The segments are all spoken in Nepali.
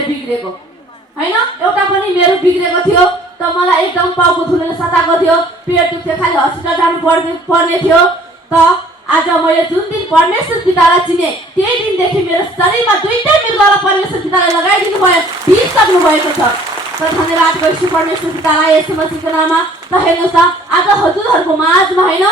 मेरो बिग्रेको हैन एउटा पनि मेरो बिग्रेको थियो त मलाई एकदम पाउको थुलेर सताएको थियो पेट दुख्थ्यो खाली हस्पिटल जानु पर्ने थियो त आज मैले जुन दिन परमेश्वर पितालाई चिने त्यही दिनदेखि मेरो शरीरमा दुईटै मृगलाई परमेश्वर पिताले लगाइदिनु भयो दिइसक्नु भएको छ त धन्यवाद गर्छु परमेश्वर पितालाई यसो मसीहको नाममा त हेर्नुहोस् त आज हजुरहरूको माझमा हैन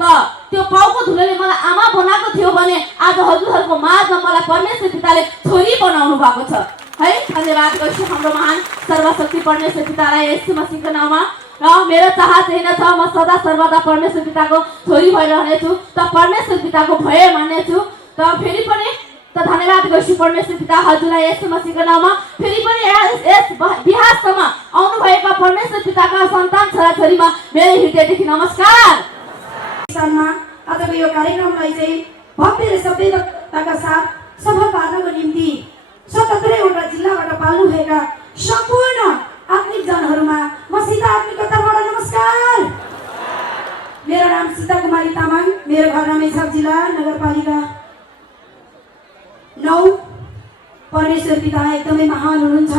त त्यो पाउको धुलोले मलाई आमा बनाएको थियो भने आज हजुरहरूको माझमा मलाई परमेश्वर पिताले छोरी बनाउनु भएको छ है धन्यवाद गर्छु हाम्रो महान सर्वशक्ति परमेश्वर पितालाई यसो मसीहको नाममा र मेरो चाहत हैन छ म सदा सर्वदा परमेश्वर पिताको छोरी भएर रहनेछु त परमेश्वर पिताको भए मान्नेछु त फेरि पनि त धन्यवाद गर्छु परमेश्वर पिता हजुरलाई यसो मसीहको नाममा फेरि पनि यस बिहासम्म आउनु भएका परमेश्वर पिताका सन्तान छोराछोरीमा मेरो हृदयदेखि नमस्कार। आजको यो कार्यक्रमलाई चाहिँ भव्य र सभ्यताका साथ सफल पार्नको निम्ति 77वटा जिल्लाबाट पाल्नु भएका सम्पूर्ण आत्मिक जनहरूमा म सीता आत्मिकको तर्फबाट नमस्कार। मेरो नाम सीता कुमारी तामाङ, मेरो घर रामेछाप जिल्ला नगरपालिका 9। परमेश्वर पिता एकदमै महान हुनुहुन्छ।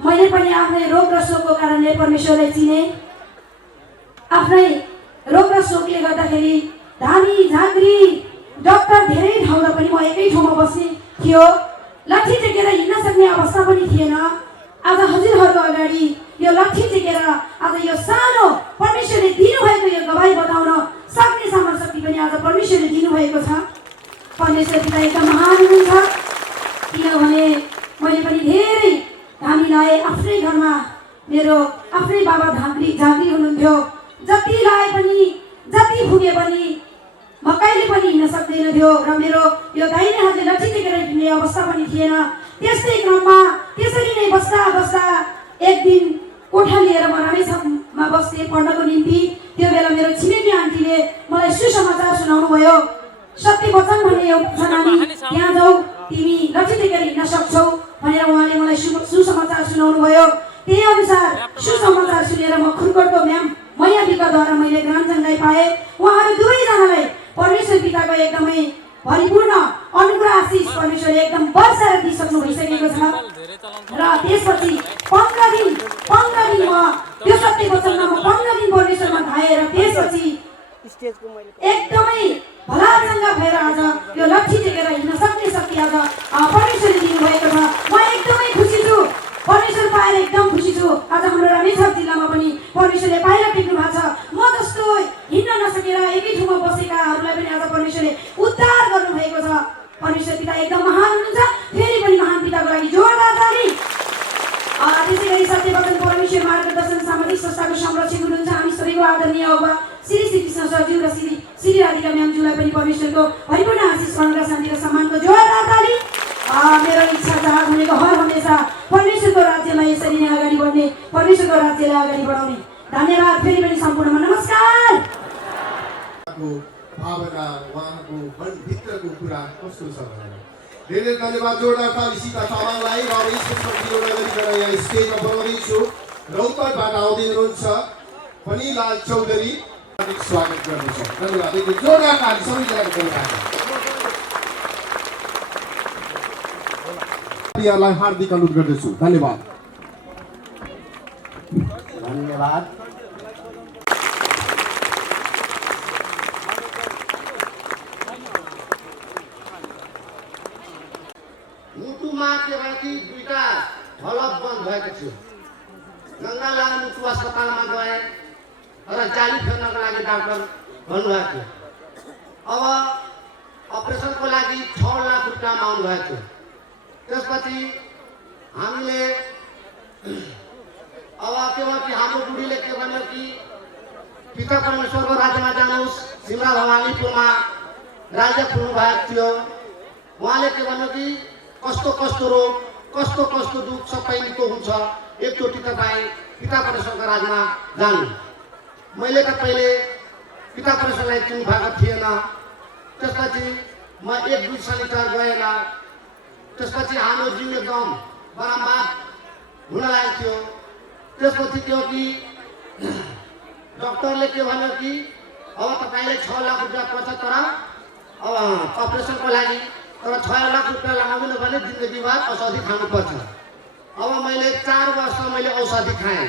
मैले पनि आफ्नै रोग र शोकको कारणले परमेश्वरलाई चिने। आफ्नै रोग र शोकले गर्दाखेरि धामी झाँक्री डाक्टर धेरै ठाउँमा पनि म एकै ठाउँमा बस्ने थियो। लाठी टेकेर हिँड्न सक्ने अवस्था पनि थिएन। आज हजुरहरूको अगाडि यो लाठी टेकेर आज यो सानो परमेश्वरले दिनुभएको यो गवाई बताउन सक्ने सामर्थ्य पनि आज परमेश्वरले दिनुभएको छ। परमेश्वर पिता एकदम महान हुनुहुन्छ। किनभने मैले पनि धेरै धामी लाएँ आफ्नै घरमा। मेरो आफ्नै बाबा झाँक्री हुनुहुन्थ्यो। जति लाए पनि जति फुके पनि म कहिले पनि हिँड्न सक्दैन थियो र मेरो यो दाहिने हातले लाठी टेकेर हिँड्ने अवस्था पनि थिएन। त्यस्तै क्रममा त्यसरी नै बस्दा बस्दा एक दिन कोठा लिएर म रामेछापमा बस्ने पढ्नको निम्ति। त्यो बेला मेरो छिमेकी आन्टीले मलाई सुसमाचार सुनाउनु भयो। सत्य वचन भन्ने एउटा नानी त्यहाँ जाऊ तिमी लाठी टेकेर हिँड्न सक्छौ भनेर उहाँले मलाई सुसमाचार सुनाउनु भयो। त्यही अनुसार सुसमाचार सुनेर म खुर्कोटको म्याम मैया पिताद्वारा मैले ग्रामजनलाई पाएँ। उहाँहरू दुवैजनालाई परमेश्वर पिताको एकदमै भरिपूर्ण अनुग्रह आशिष परमेश्वरले एकदम वर्षाएर दिइसक्नु भइसकेको छ। र त्यसपछि 15 दिन म त्यो सत्य वचनमा म 15 दिन परमेश्वरमा धाएँ र त्यसपछि एकदमै भलासँग भएर आज यो लक्ष्य टेकेर हिँड्न सक्ने शक्ति आज परमेश्वरले दिनुभएको छ। म एकदमै खुसी छु। परमेश्वर पाएर एकदम खुसी छु। आज हाम्रो रामेछाप जिल्लामा पनि परमेश्वरले पाइला टेक्नु भएको छ। म जस्तो हिँड्न नसकेर एकै ठाउँमा बसेकाहरूलाई पनि आज परमेश्वरले उद्धार गर्नुभएको छ। परमेश्वर पिता एकदम महान हुनुहुन्छ। फेरि पनि महान पिताको लागि जोरदार ताली। त्यसै गरी सत्यवचन परमेश्वर मार्गदर्शन सामाजिक संस्थाको संरक्षक हुनुहुन्छ हामी सबैको आदरणीय अगुवा श्री कृष्ण सरज्यू र श्री राधिका म्यामज्यूलाई पनि परमेश्वरको भरिपूर्ण आशिष करुणा शान्ति र सम्मानको जोरदार ताली। मेरो इच्छा चाहत भनेको हर हमेसा परमेश्वरको राज्यमा यसरी नै अगाडि बढ्ने, परमेश्वरको राज्यलाई अगाडि बढाउने। धन्यवाद। फेरि पनि सम्पूर्णमा नमस्कार। भावना उहाँको मनभित्रको कुरा कस्तो छ भनेर धेरै धन्यवाद। जोरदार ताली सीता तामाङलाई। र यहाँ स्टेजमा बोलाउँदैछु र उत्तरबाट आउँदै हुनुहुन्छ फणिलाल चौधरी, स्वागत गर्दछ। धन्यवाद। एक जोरदार ताली सबैजनाको धन्यवाद। यहाँलाई हार्दिक अनुरोध गर्दछु। धन्यवाद। धन्यवाद। मुटुमा के भयो कि दुईटा हलप बन्द भएको थियो। गङ्गालाल मुटु अस्पतालमा गए र जाली फेर्नको लागि डाक्टर भन्नुभएको थियो। अब अपरेसनको लागि 6 लाख रुपियाँमा आउनुभएको थियो। त्यसपछि हामीले अब के भयो कि हाम्रो बुढीले के भन्यो कि पिता परमेश्वरको राज्यमा जानुहोस्। सिमरा भवानीपुरमा राज्य खुल्नु भएको थियो। उहाँले के भन्यो कि कस्तो कस्तो रोग कस्तो कस्तो दुख सबै निको हुन्छ, एकचोटि तपाईँ पिता परमेश्वरको राज्यमा जानु। मैले त पहिले पिता परमेश्वरलाई चिन्नु भएको थिएन। त्यसपछि म 1-2 शनिचर गएन। त्यसपछि हाम्रो जिउ एकदम बारम्बार हुन लागेको थियो। त्यसपछि के हो कि डक्टरले के भन्यो कि अब तपाईँले 6 लाख रुपियाँ पर्छ तर अपरेसनको लागि, तर 6 लाख रुपियाँ लगाउनु भने जिन्दगीभर औषधि खानुपर्छ। अब मैले 4 वर्ष मैले औषधि खाएँ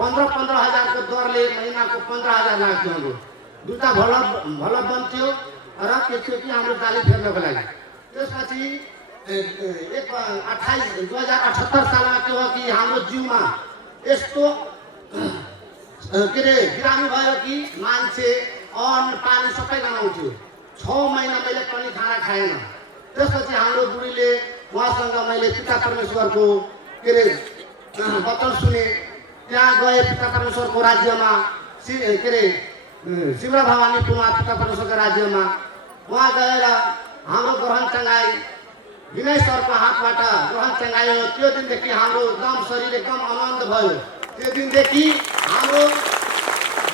15-15 हजारको दरले महिनाको 15,000 लाग्थ्यो हाम्रो दुईटा भल बन्थ्यो र के थियो कि हाम्रो गाली फेर्नको लागि त्यसपछि 2078 सालमा के हो कि हाम्रो जिउमा यस्तो के रे बिरामी भयो कि मान्छे अन्न पानी सबै गनाउँथ्यो 6 महिना मैले पनि खाना खाएन त्यसपछि हाम्रो बुढीले उहाँसँग मैले पिता परमेश्वरको के रे वचन सुने त्यहाँ गए पिता परमेश्वरको राज्यमा के रे शिवरा भवानी पुमा पिता परमेश्वरको राज्यमा वहाँ गएर हाम्रो ग्रहण चङ्गाई विनय सरको हातबाट ग्रहण चङ्गायो त्यो दिनदेखि हाम्रो एकदम शरीर एकदम आनन्द भयो त्यो दिनदेखि हाम्रो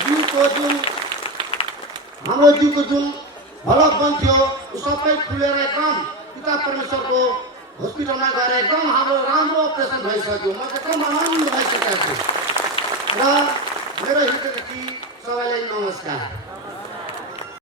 जिउको जुन हलत बन्थ्यो सबै खुलेर एकदम पिता परमेश्वरको हस्पिटलमा गएर एकदम हाम्रो राम्रो अपरेसन भइसक्यो म एकदम आनन्द भइसकेको छु र मेरो हृदयदेखि सबैलाई नमस्कार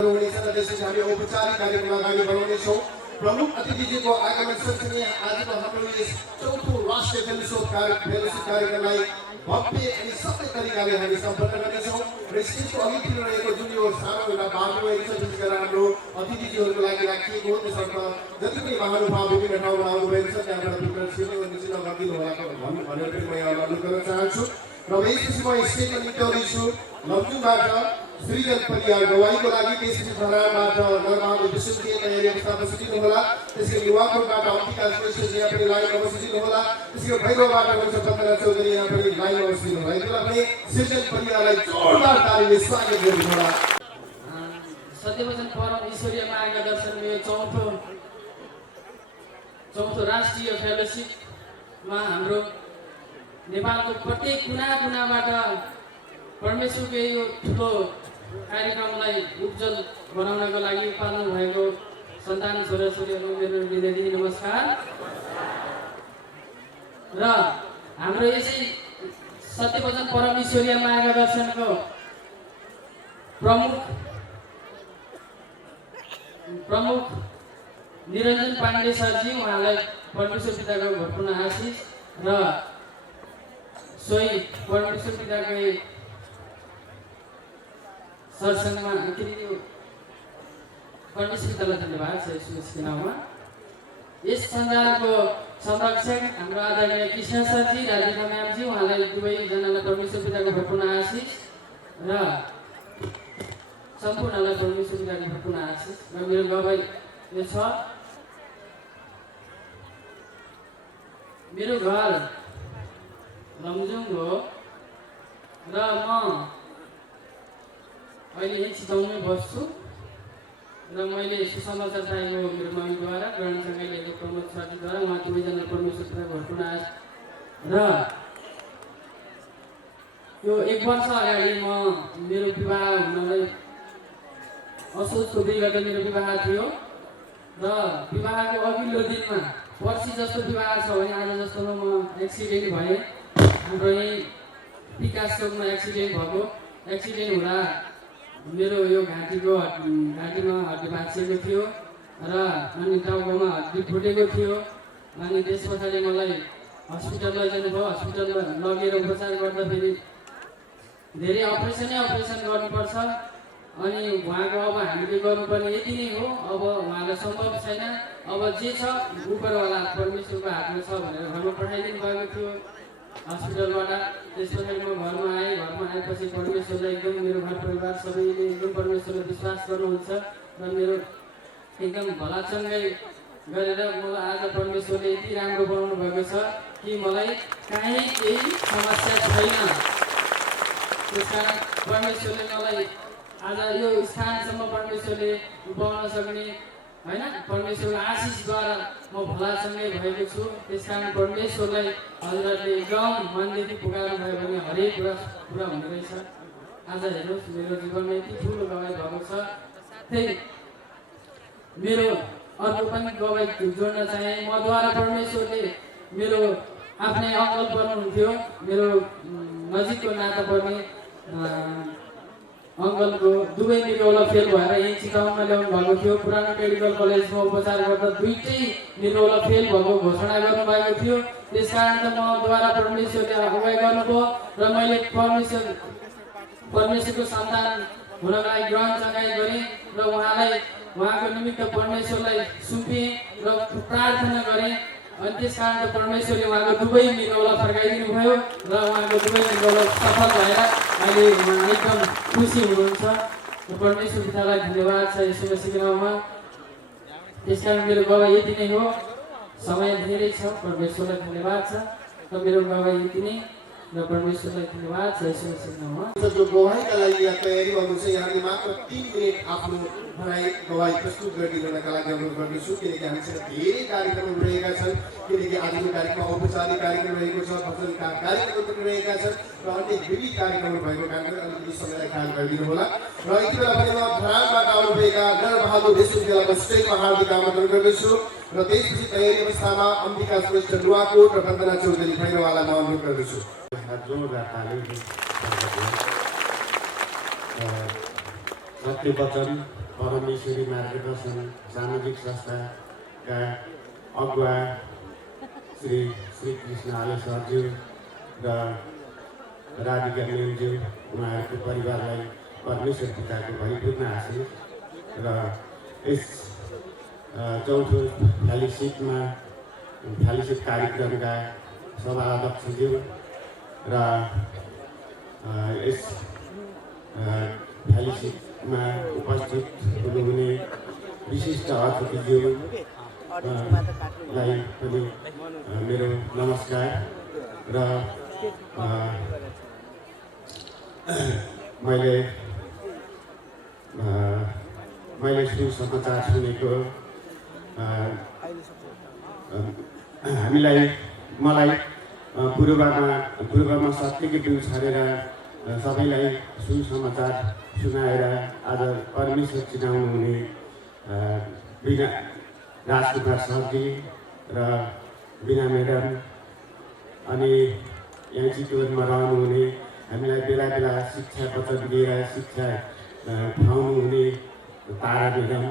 हामी औपचारिक कार्यक्रम अगाडि बढाउनेछौँ प्रमुख अतिथिजीको आगमन सँगसँगै आजको हाम्रो यस चौथो राष्ट्रिय फेलोसिप कार्यक्रमलाई भव्य अनि सबै तरिकाले हामी सम्पन्न गर्नेछौँ र स्टेजको अघितिर रहेको जुन यो सानो एउटा बाटो रहेको छ विशेष गरेर हाम्रो अतिथिजीहरूको लागि राखिएको हो त्यसर्थ जति पनि महानुभाव विभिन्न ठाउँबाट आउनुभएको छ त्यहाँबाट भित्र छिटो निश्चित नगरिदिनु होला भनेर पनि म यहाँ अनुरोध गर्न चाहन्छु र यसपछि म स्टेजमा निम्त्याउँदैछु लमजुङबाट सृजन परियार गवाईको लागि त्यसपछि धरानबाट नरबहादुर विश्वविद्यालय तयारी अवस्था बसिदिनु होला त्यसै युवाकोटबाट अन्तिका श्रेष्ठ यहाँ पनि लाइनमा बसिदिनु होला त्यसै भैरवबाट हुन्छ वन्दना चौधरी यहाँ पनि लाइनमा बसिदिनु होला यसलाई पनि सृजन परियारलाई जोरदार तालीले स्वागत गर्नु होला सत्यवचन परम ईश्वरीय मार्गदर्शनको यो चौथो राष्ट्रिय फेलोसिपमा हाम्रो नेपालको प्रत्येक कुनाबाट परमेश्वरको यो ठुलो कार्यक्रमलाई उज्जवल बनाउनको लागि पाल्नु भएको सन्तान छोराछोरीहरू मेरो हृदयदेखि नमस्कार र हाम्रो यसै सत्यवचन परम ईश्वरीय मार्गदर्शनको प्रमुख निरञ्जन पाण्डे सरजी उहाँलाई परमेश्वर पिताको भरपूर्ण आशिष र सोही परमेश्वर पिताकै सरसङ्गमा परमेश्वर पितालाई धन्यवाद छ यसको नाममा यस सञ्जालको संरक्षक हाम्रो आदरणीय कृष्ण सरजी राधिका म्यामजी उहाँलाई दुवैजनालाई परमेश्वर पिताको भरपूर्ण आशिष र सम्पूर्णलाई परमेश्वर पिताको भरपूर्ण आशिष र मेरो गवाई यो छ मेरो घर लमजुङ हो र म अहिले यही चितवनमै बस्छु र मैले सुसमाचार पाएको मेरो मम्मीद्वारा ग्रहणसँगै लिएको प्रमोद सरजीद्वारा उहाँ दुवैजना परमेश्वरको भरपूर्ण आशिष र यो 1 वर्ष अगाडि मेरो विवाह हुनलाई असोजको 2 गते मेरो विवाह थियो र विवाहको अघिल्लो दिनमा पर्सि जस्तो विवाह छ भने आज जस्तोमा म एक्सिडेन्ट भएँ हाम्रो यही विकास चोकमा एक्सिडेन्ट भएको एक्सिडेन्ट हुँदा मेरो यो घाँटीमा हड्डी भाँचिएको थियो र अनि टाउकोमा हड्डी फुटेको थियो अनि त्यस पछाडि मलाई हस्पिटल लैजानुभयो हस्पिटल लगेर उपचार गर्दाखेरि धेरै अपरेसन गर्नुपर्छ अनि उहाँको अब हामीले गर्नुपर्ने यति नै हो अब उहाँलाई सम्भव छैन अब जे छ उपरवाला परमेश्वरको हातमा छ भनेर घरमा पठाइदिनु भएको थियो हस्पिटलबाट त्यस पछाडि म घरमा आएपछि परमेश्वरलाई एकदम मेरो घर परिवार सबैले एकदम परमेश्वरलाई विश्वास गर्नुहुन्छ र मेरो एकदम भलाचङ्गै गरेर मलाई आज परमेश्वरले यति राम्रो बनाउनु भएको छ कि मलाई काहीँ केही समस्या छैन त्यसकारण परमेश्वरले मलाई आज यो स्थानसम्म परमेश्वरले पाउन सक्ने होइन परमेश्वरको आशिषद्वारा म भलासँगै भएको छु त्यसकारण परमेश्वरलाई हजुरहरूले एकदम मनदेखि पुकार्नु भयो भने हरेक कुरा पुरा हुने रहेछ आज हेर्नुहोस् मेरो जीवनमा यति ठुलो गवाई भएको छ त्यही मेरो अर्को पनि गवाई जोड्न चाहे मद्वारा परमेश्वरले मेरो आफ्नै अङ्कल पर्नुहुन्थ्यो मेरो नजिकको नाता पर्ने अङ्कलको दुवै मृगौला फेल भएर यहीँ चितवनमा ल्याउनु भएको थियो। पुरानो मेडिकल कलेजमा उपचार गर्दा दुईटै मृगौला फेल भएको घोषणा गर्नुभएको थियो। त्यसकारण त मद्वारा परमेश्वरले अगुवाई गर्नुभयो र मैले परमेश्वरको सन्तान हुनका लागि ग्रहण चङ्गाई गरेँ र उहाँको निमित्त परमेश्वरलाई सुम्पेँ र प्रार्थना गरेँ। अनि त्यसकारण त परमेश्वरले उहाँको दुवै मृगौला फर्काइदिनु भयो र उहाँको दुवै मृगौला सफल भएर अहिले उहाँ एकदम खुसी हुनुहुन्छ। परमेश्वर पितालाई धन्यवाद छ यसो मसीहको नाममा। त्यसकारण मेरो गवाई यति नै हो। समय धेरै छ, परमेश्वरलाई धन्यवाद छ र मेरो गवाई यति नै र परमेश्वरलाई धन्यवाद छ यसो मसीहको नाममा। जो गवाहीका लागि तयारी गर्नुहुन्छ यहाँले मात्र 3 मिनेट आफ्नो गवाही प्रस्तुत गरिदिनका लागि अनुरोध गर्दछु, किनकि हामीसँग धेरै कार्यक्रमहरू रहेका छन्। किनकि आजको कार्यक्रम औपचारिक कार्यक्रम रहेको छ, भजनका कार्यक्रमहरू पनि रहेका छन् र अन्य विविध कार्यक्रमहरू भएको कारणले अलिकति समयलाई ख्याल गरिदिनु होला। र यति बेला पनि म धरानबाट आउनुभएका नरबहादुर विश्वविद्यालयको स्टेजमा हार्दिक आमन्त्रण गर्दछु र त्यसपछि तयारी अवस्थामा अम्बिका श्रेष्ठ नुवाकोट र वन्दना चौधरी खैरवालाई म अनुरोध गर्दछु। सत्य वचन परमेश्वरी मार्गदर्शन सामाजिक संस्थाका अगुवा श्री कृष्ण आले सरज्यू र राधिका मेमज्यू उहाँहरूको परिवारलाई परमेश्वर पिताको भरिपूर्ण आशीष र यस चौथो फ्यालिसिट कार्यक्रमका सभा अध्यक्षज्यू र यस फ्यालिसिटमा उपस्थित हुनुहुने विशिष्ट अतिथिज्यूलाई पनि मेरो नमस्कार र मैले सुसमाचार सुनेको मलाई पूर्वमा सत्यको बिउ छरेर सबैलाई सुसमाचार सुनाएर आज परमेश्वर चिनाउनु हुने बिना राजकुमार सरजी र बिना म्याडम अनि यहाँ चितवनमा रहनुहुने हामीलाई बेला बेला शिक्षा वचन दिएर शिक्षा खुवाउनु हुने तारा म्याडम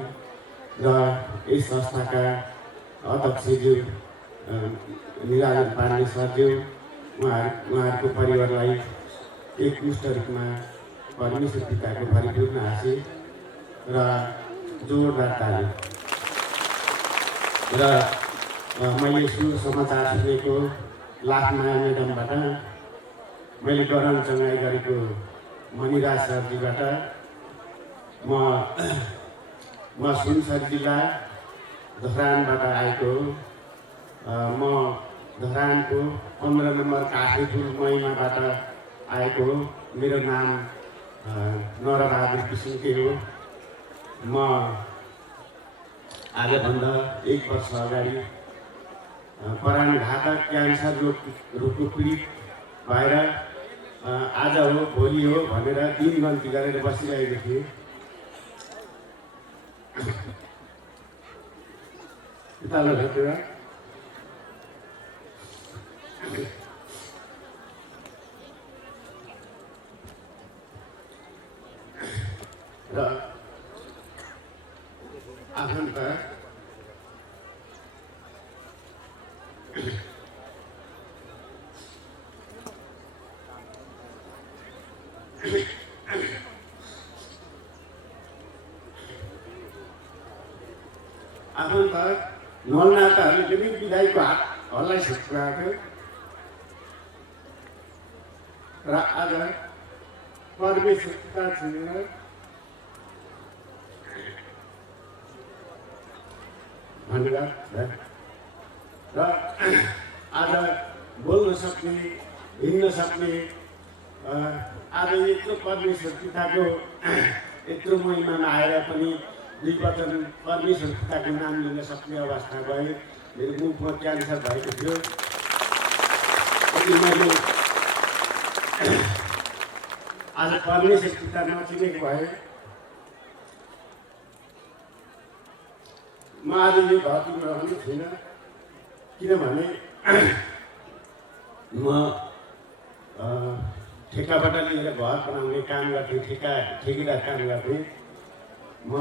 र यस संस्थाका अध्यक्षज्यू निराजन पाण्डे सरज्यू उहाँहरूको परिवारलाई एकमुष्ट रूपमा परमेश्वर पिताको परिपूर्ण आशीष र जोरदार ताली र मैले सुसमाचार सुनेको लाखमाया म्याडमबाट मैले गराउन चङ्गाई गरेको मणिराज सरजीबाट म सुनसरी जिल्ला धरानबाट आएको म धरानको 15 नम्बर काठीपुर महिमाबाट आएको मेरो नाम नरबहादुर किसिमके हो। म आजभन्दा 1 वर्ष अगाडि प्राणघातक क्यान्सर रोगको पीडित भएर आज हो भोलि हो भनेर दिनगन्ती गरेर बसिरहेको थिएँ। र आफन्त नलनाताहरूले पनि विदाईको हात हल्लाइसक्नुभएको र आज परमेश्वरका छुनेर धन्यवाद र आज बोल्न सक्ने हिँड्न सक्ने आज यत्रो परमेश्वर पिताको यत्रो महिमामा आएर पनि 2 वचन परमेश्वर पिताको नाम लिन सक्ने अवस्था भयो। मेरो मुखमा क्यान्सर भएको थियो। मैले आज परमेश्वर पिता नचिनेको भए म आज यो धरतीमा रहने थिइनँ, किनभने म ठेकाबाट लिएर घर बनाउने काम गर्थेँ, ठेकेदार काम गर्थेँ। म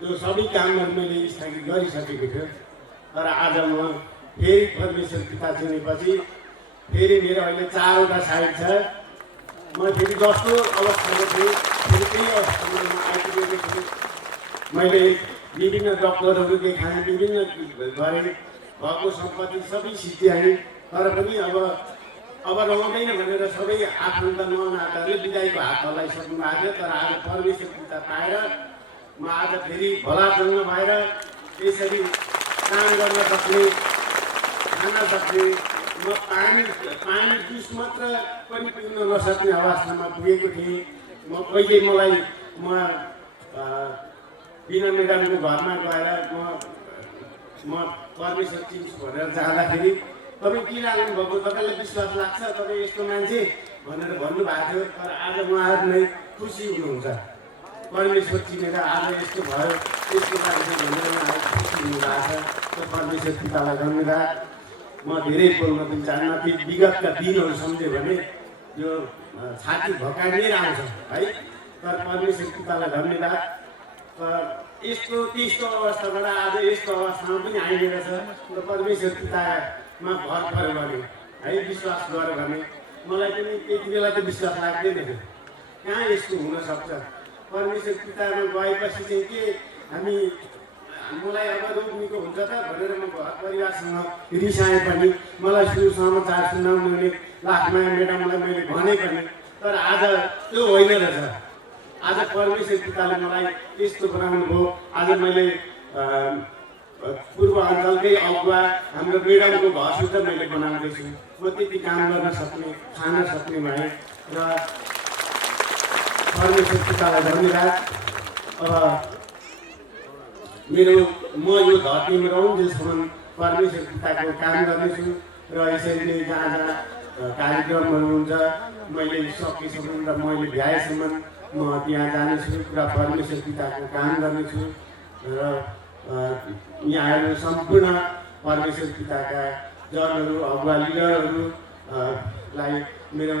त्यो सबै कामहरू मैले स्थगित गरिसकेको थियो। तर आज म फेरि परमेश्वर पिता चिनेपछि फेरि मेरो अहिले 4वटा साइट छ। म फेरि जस्तो अवस्थामा थिएँ फेरि त्यही अवस्थामा म आइपुगेको छु। मैले विभिन्न डक्टरहरू देखाएँ, विभिन्न गरेँ, भएको सम्पत्ति सबै सिद्ध्याएँ। तर पनि अब रहँदैन भनेर सबै आफन्त ननाताले बिदाईको हात हल्लाइसक्नु भएको थियो। तर आज परमेश्वर पिता पाएर म आज फेरि भलाजङ्ग भएर यसरी काम गर्न सक्ने, खान सक्ने, म पानी जुस मात्र पनि पिउन नसक्ने अवस्थामा पुगेको थिएँ। कहिले मलाई बिना म्याडमको घरमा गएर म परमेश्वर चिन्छु भनेर जाँदाखेरि तपाईँ किन आउनुभएको, तपाईँलाई विश्वास लाग्छ, तपाईँ यस्तो मान्छे भनेर भन्नुभएको थियो। तर आज उहाँहरू नै खुसी हुनुहुन्छ, परमेश्वर चिनेर आज यस्तो भयो यस्तो मान्छे भनेर उहाँहरू खुसी हुनुभएको छ। त्यो परमेश्वर पितालाई धन्यवाद। म धेरै बोल्न पनि चाहन्न। ती विगतका दिनहरू सम्झ्यो भने यो छाती भकाइएर आउँछ है। तर परमेश्वर पितालाई धन्यवाद। यस्तो त्यस्तो अवस्थाबाट आज यस्तो अवस्थामा पनि आइरहेको छ। र परमेश्वर पितामा भर पऱ्यो भने है, विश्वास गर्यो भने मलाई पनि त्यति बेला त विश्वास लाग्दैन थियो कहाँ यस्तो हुनसक्छ। परमेश्वर पितामा गएपछि चाहिँ के मलाई अब रोग निको हुन्छ त भनेर म घर परिवारसँग रिसाएँ पनि, मलाई सुसमाचार सुनाउने लाखमाया म्याडमलाई मैले भने पनि। तर आज त्यो होइन रहेछ। आज परमेश्वर पिताले मलाई यस्तो बनाउनु भयो। आज मैले पूर्वाञ्चलकै अगुवा हाम्रो म्याडमको घर सुद्धा मैले बनाउँदैछु। म त्यति काम गर्न सक्ने, खान सक्ने भएँ। र परमेश्वर पितालाई धन्यवाद। म यो धरतीमा रहन्जेलसम्म परमेश्वर पिताको काम गर्नेछु। र यसरी नै जहाँ जहाँ कार्यक्रमहरू हुन्छ मैले सकेसम्म र मैले भ्याएसम्म म त्यहाँ जानेछु र परमेश्वर पिताको काम गर्नेछु। र यहाँहरू सम्पूर्ण परमेश्वर पिताका जनहरू, अगुवा लिडरहरूलाई मेरो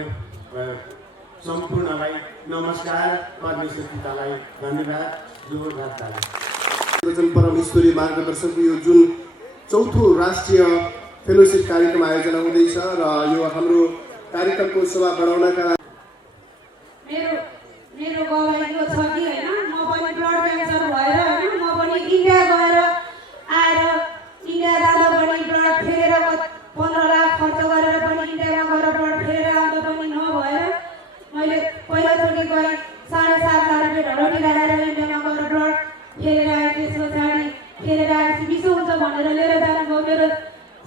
सम्पूर्णलाई नमस्कार। परमेश्वर पितालाई धन्यवाद। जोरदार ताली। परमेश्वरी मार्गदर्शनको यो जुन 4थो राष्ट्रिय फेलोसिप कार्यक्रम आयोजना हुँदैछ र यो हाम्रो कार्यक्रमको शोभा बढाउनका मेरो गवाई यो छ कि होइन, म पनि ब्लड क्यान्सर भएर होइन, म पनि इन्डिया गएर आएर इन्डिया जाँदा पनि ब्लड फेरेर 15 लाख खर्च गरेर पनि इन्डियामा गएर ब्लड फेरेर आउँदा पनि नभएर मैले पहिलोचोटि गएँ 7.5 लाख रुपियाँ ढलटी राखेर इन्डियामा गएर ब्लड फेरेर आएँ। त्यस पछाडि फेरेर आएपछि बिसो हुन्छ भनेर लिएर जानुभयो। मेरो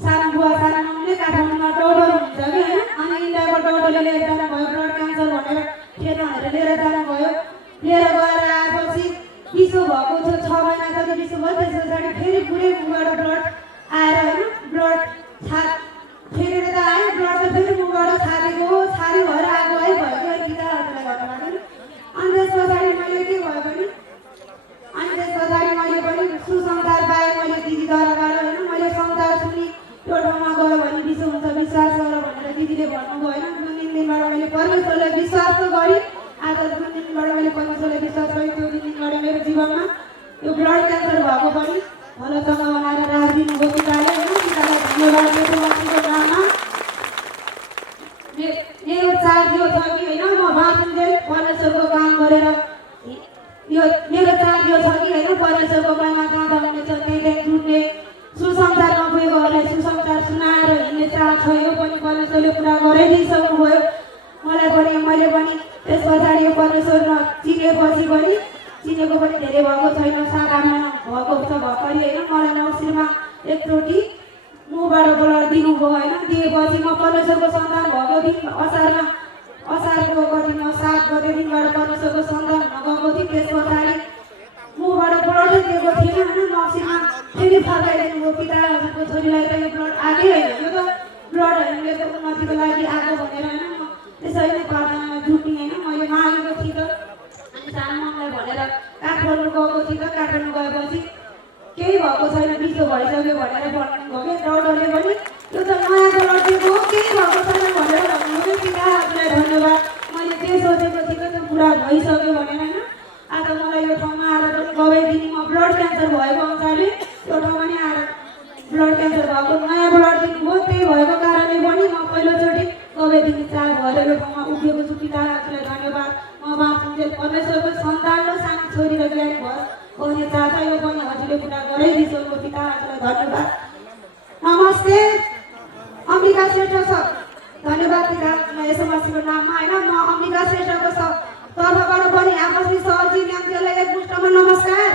सानो बुवा सानो मम्मीले काठमाडौँमा डोडर हुन्छ कि होइन, अनि इन्डियाको डोडरले लिएर जानुभयो ब्लड क्यान्सर भनेर फेर्नु भनेर लिएर जानुभयो। लिएर गएर आएपछि बिसो भएको थियो, 6 महिना जति बिसो भयो। त्यस पछाडि फेरि पुरै मुखबाट ब्लड आएर होइन, ब्लड फेरेर त आयो, ब्लड त फेरि मुखबाट छाडेको हो, छाडी भएर आएको है भयो कि पिताहरूलाई भन्नुभएको। अनि त्यस पछाडि मैले के भयो भने मैले पनि सुसमाचार पाएँ। मैले दिदीद्वाराबाट होइन, मैले समाचार सुनि त्यो ठाउँमा गयो भने बिसो हुन्छ, विश्वास गर भनेर दिदीले भन्नुभयो होइन। जुन दिनबाट मैले परमेश्वरलाई विश्वास त गरेँ, आज जुन दिनबाट मैले परमेश्वरलाई विश्वास गरेँ त्यो दिनबाट मेरो जीवनमा यो ब्लड क्यान्सर भएको पनि भलोसँग बनाएर राखिदिनु भयो पिताले होइन। पितालाई धन्यवाद दिएको मसीको नाममा। मेरो चाह यो छ कि होइन, म बाँचुन्जेल परमेश्वरको काम गरेर यो मेरो चाह यो छ कि होइन, परमेश्वरको महिमा जाँदा हुनेछ त्यही जुट्ने, सुसमाचार नपुगेकोहरूलाई सुसमाचार सुनाएर हिँड्ने चाह छ। यो पनि परमेश्वरले पुरा गराइदिइसक्नु भयो मलाई पनि। मैले पनि त्यस पछाडि यो परमेश्वर चिनेपछि पनि चिनेको पनि धेरै भएको छैन, 7-8 महिना भएको छ भर्खरै होइन। मलाई मङ्सिरमा एकचोटि मुखबाट ब्लड दिनुभयो होइन। दिएपछि म परमेश्वरको सन्तान भएको दिन असारको कतिमा 7 गते दिनबाट परमेश्वरको सन्तान हुन गएको थिएँ। त्यस पछाडि मुखबाट ब्लड दिएको थिएन होइन। मङ्सिरमा फेरि फर्काइदिनु भयो, पिताहरूको छोरीलाई त यो ब्लड आएकै होइन, यो त ब्लड होइन, यो त उन्नतिको लागि आएको भनेर होइन। म त्यसरी नै प्रार्थनामा जुट्ने होइन, मैले मागेको थिएँ त। अनि सानो मम्मीलाई भनेर काठमाडौँ गएको थिएँ त। काठमाडौँ गएपछि केही भएको छैन, बिसो भइसक्यो भनेर भन्नुभयो कि डक्टरले पनि यो त नयाँ ब्लड दिएको हो, केही भएको छैन भनेर भन्नुभयो। पिताहरूलाई धन्यवाद। मैले कुरा भइसक्यो भनेर होइन आज मलाई यो ठाउँमा आएर पनि गवाइदिने म ब्लड क्यान्सर भएको अनुसारले यो ठाउँमा नि आएर ब्लड क्यान्सर भएको नयाँ ब्लड दिनुभयो त्यही भएको कारणले पनि म पहिलोचोटि गवाइदिने चाह भएर यो ठाउँमा उभिएको छु। पिताजीलाई धन्यवाद। म बाबुले परमेश्वरको सन्तान र सानो छोरी र ज्ञानी भयो भन्ने चाह छ, यो पनि हजुरले पुरा गराइदिनु। पिताजीलाई धन्यवाद। नमस्ते अम्बिका श्रेष्ठ सर, धन्यवाद पिता यसोमासीको नाममा होइन। म अम्बिका श्रेष्ठको तर्फबाट पनि आपसी सरजी म्यामजीलाई एक मुष्टमा नमस्कार।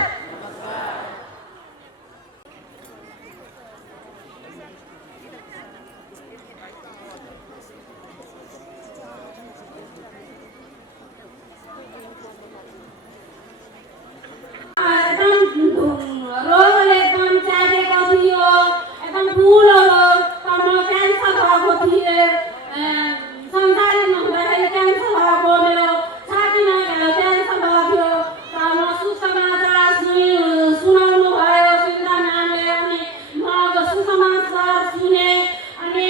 रोगले एकदम च्यापेको थियो, एकदम ठुलो रोग, म क्यान्सर भएको थिएँ। संसारमा हुँदाखेरि क्यान्सर भएको, मेरो छातीमा क्यान्सर भएको थियो। म सुसमाचार सुनाउनु भयो सुन्दा म्यामले, अनि उहाँको सुसमाचार सुने अनि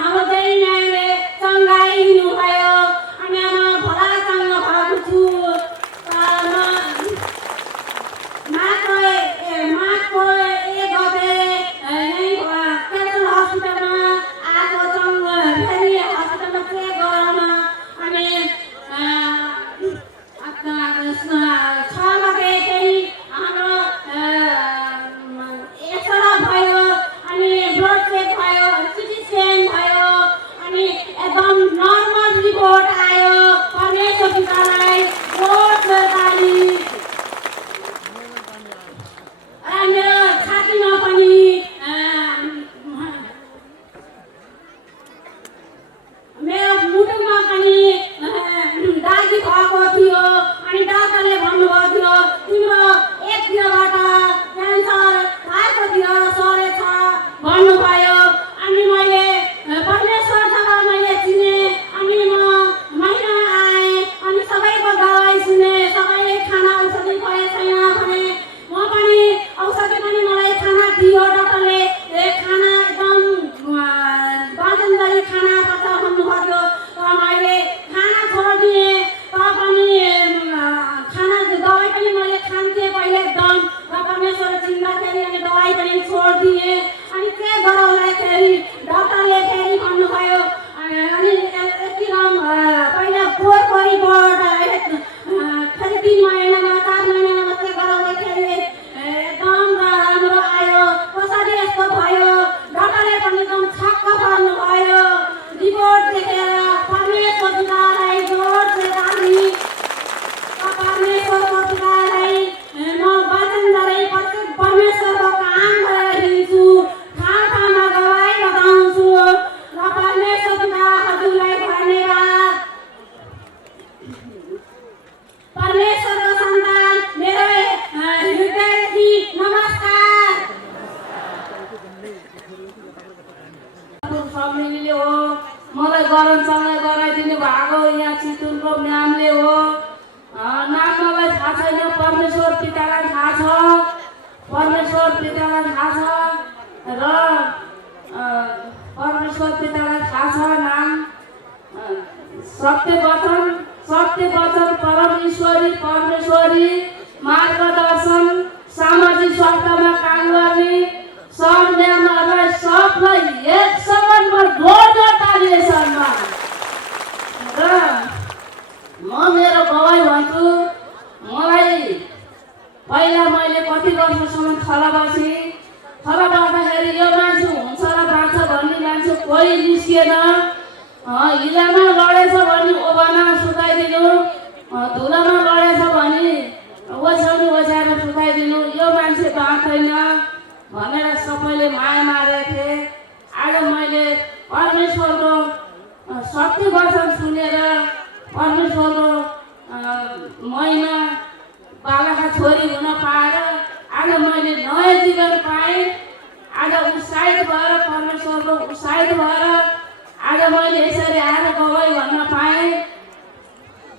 हाम्रो चाहिँ म्यामले चङ्गाइदिनु भयो। अनि म भलासँग भएको छु। माघको 1 गते क्यान्सर हस्पिटलमा आएको फेरि हस्पिटलमा चेक गराउन। अनि 6 गते चाहिँ हाम्रो एक्सरे भयो, अनि ब्लड चेक भयो, सिटी स्क्यान भयो, अनि एकदम नर्मल रिपोर्ट आयो। परमेश्वर पितालाई बहुत ताली। मेरो छातीमा पनि मेरो मुटुमा पनि दागी भएको थियो। अनि डाक्टरले भन्नुभएको थियो तिम्रो एक दिनबाट क्यान्सर भएको थियो, सरेछ भन्नुभयो। अनि मैले परमेश्वरसँग मैले चिने। अनि म महिना आएँ, अनि सबैको दबाई सुने, सबैले खाना औषधि पाए छैन भने म पनि औषधि पनि मलाई खाना दियो डाक्टरले। खाना एकदम वजन गरी खाना पर्छ भन्नुभयो, तर मैले खाना छोडिदिएँ। तर पनि खाना दबाई पनि मैले खान्थेँ पहिले एकदम, र परमेश्वर चिन्दाखेरि अनि दबाई पनि छोडिदिएँ। अनि के गराउँदाखेरि डाक्टरले फेरि भन्नुभयो अनि एकदम पहिला 4 रिपोर्ट फेरि 3 महिनामा 4 महिनामा मात्रै गराउँदाखेरि एकदम राम्रो आयो। कसरी यस्तो भयो डाक्टरले पनि एकदम छक्क पर्नुभयो। रिपोर्ट देखेर परमेश्वर पितालाई जोड ताली। परमेश्वरको पितालाई म वचन गरे परमेश्वरको काम गरेर हिँड्छु, ठाउँ ठाउँमा गवाई बताउँछु। र परमेश्वर पिता हजुरलाई धन्यवाद। परमेश्वरको सन्तान मेरो हृदयदेखि नमस्कार। फैमिलीले हो मलाई गरमसँग गराइदिनु भएको, यहाँ चितुनको म्यामले हो। नाम मलाई थाहा छैन, परमेश्वर पितालाई थाहा छ। परमेश्वर पितालाई थाहा छ र परमेश्वर पितालाई थाहा छ नाम। सत्य वचन परमेश्वरी मार्गदर्शन, सामाजिक स्वास्थ्यमा काम गर्ने सब म्यामहरूलाई सबलाई एक सेकेन्डमा जोड तालिएसम्म। र म मेरो गवाई भन्छु, मलाई पहिला मैले कति वर्षसम्म थला बस्दाखेरि यो मान्छे हुन्छ र बाँच्छ भन्ने मान्छे कोही निस्किएन। हिलामा लडेछ भने ओभामा सुताइदिनु, धुलामा लडेछ भने ओछ्याउनु ओछ्याएर सुताइदिनु, यो मान्छे बाँच्दैन भनेर सबैले माया मारेको थिए। आज मैले परमेश्वरको सत्य वचन सुनेर परमेश्वरको महिमा बाबाका छोरी हुन पाएर आज मैले नयाँ जीवन पाएँ। आज उत्साहित भएर परमेश्वरको उत्साहित भएर आज मैले यसरी आएर गवाई भन्न पाएँ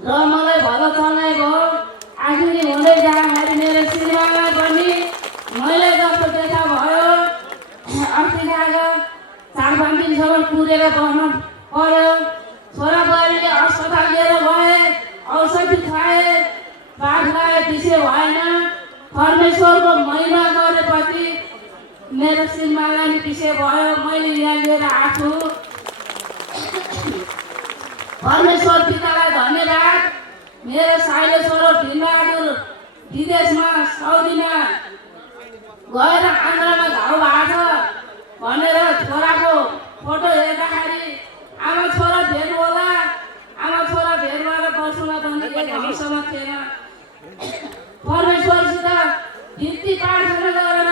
र मलाई भलो चलाइ भयो। आखिरी हुँदै जाँदाखेरि मेरो श्रीमानलाई पनि मैले जस्तो देखा भयो। अस्ति आएको 4-5 दिनसम्म कुरेर बस्नु पर्यो। छोरा बुहारीले अस्पताल लिएर गए। विषय भएन। परमेश्वरको महिमा गरेपछि मेरो श्रीमानलाई नि विषय भयो। मैले यहाँ लिएर आएको छु। परमेश्वर पितालाई धन्यवाद। मेरो साइलेश्वर भिनबहादुर विदेशमा साउदीमा गएर आन्द्रामा घाउ भएको छ भनेर छोराको फोटो हेर्दाखेरि आमा छोरा भेट होला, आमा छोरा भेट भएर बस्नुमा पनि एक हौसला थिएन। परमेश्वरसित भित्ति प्रार्थना गरेर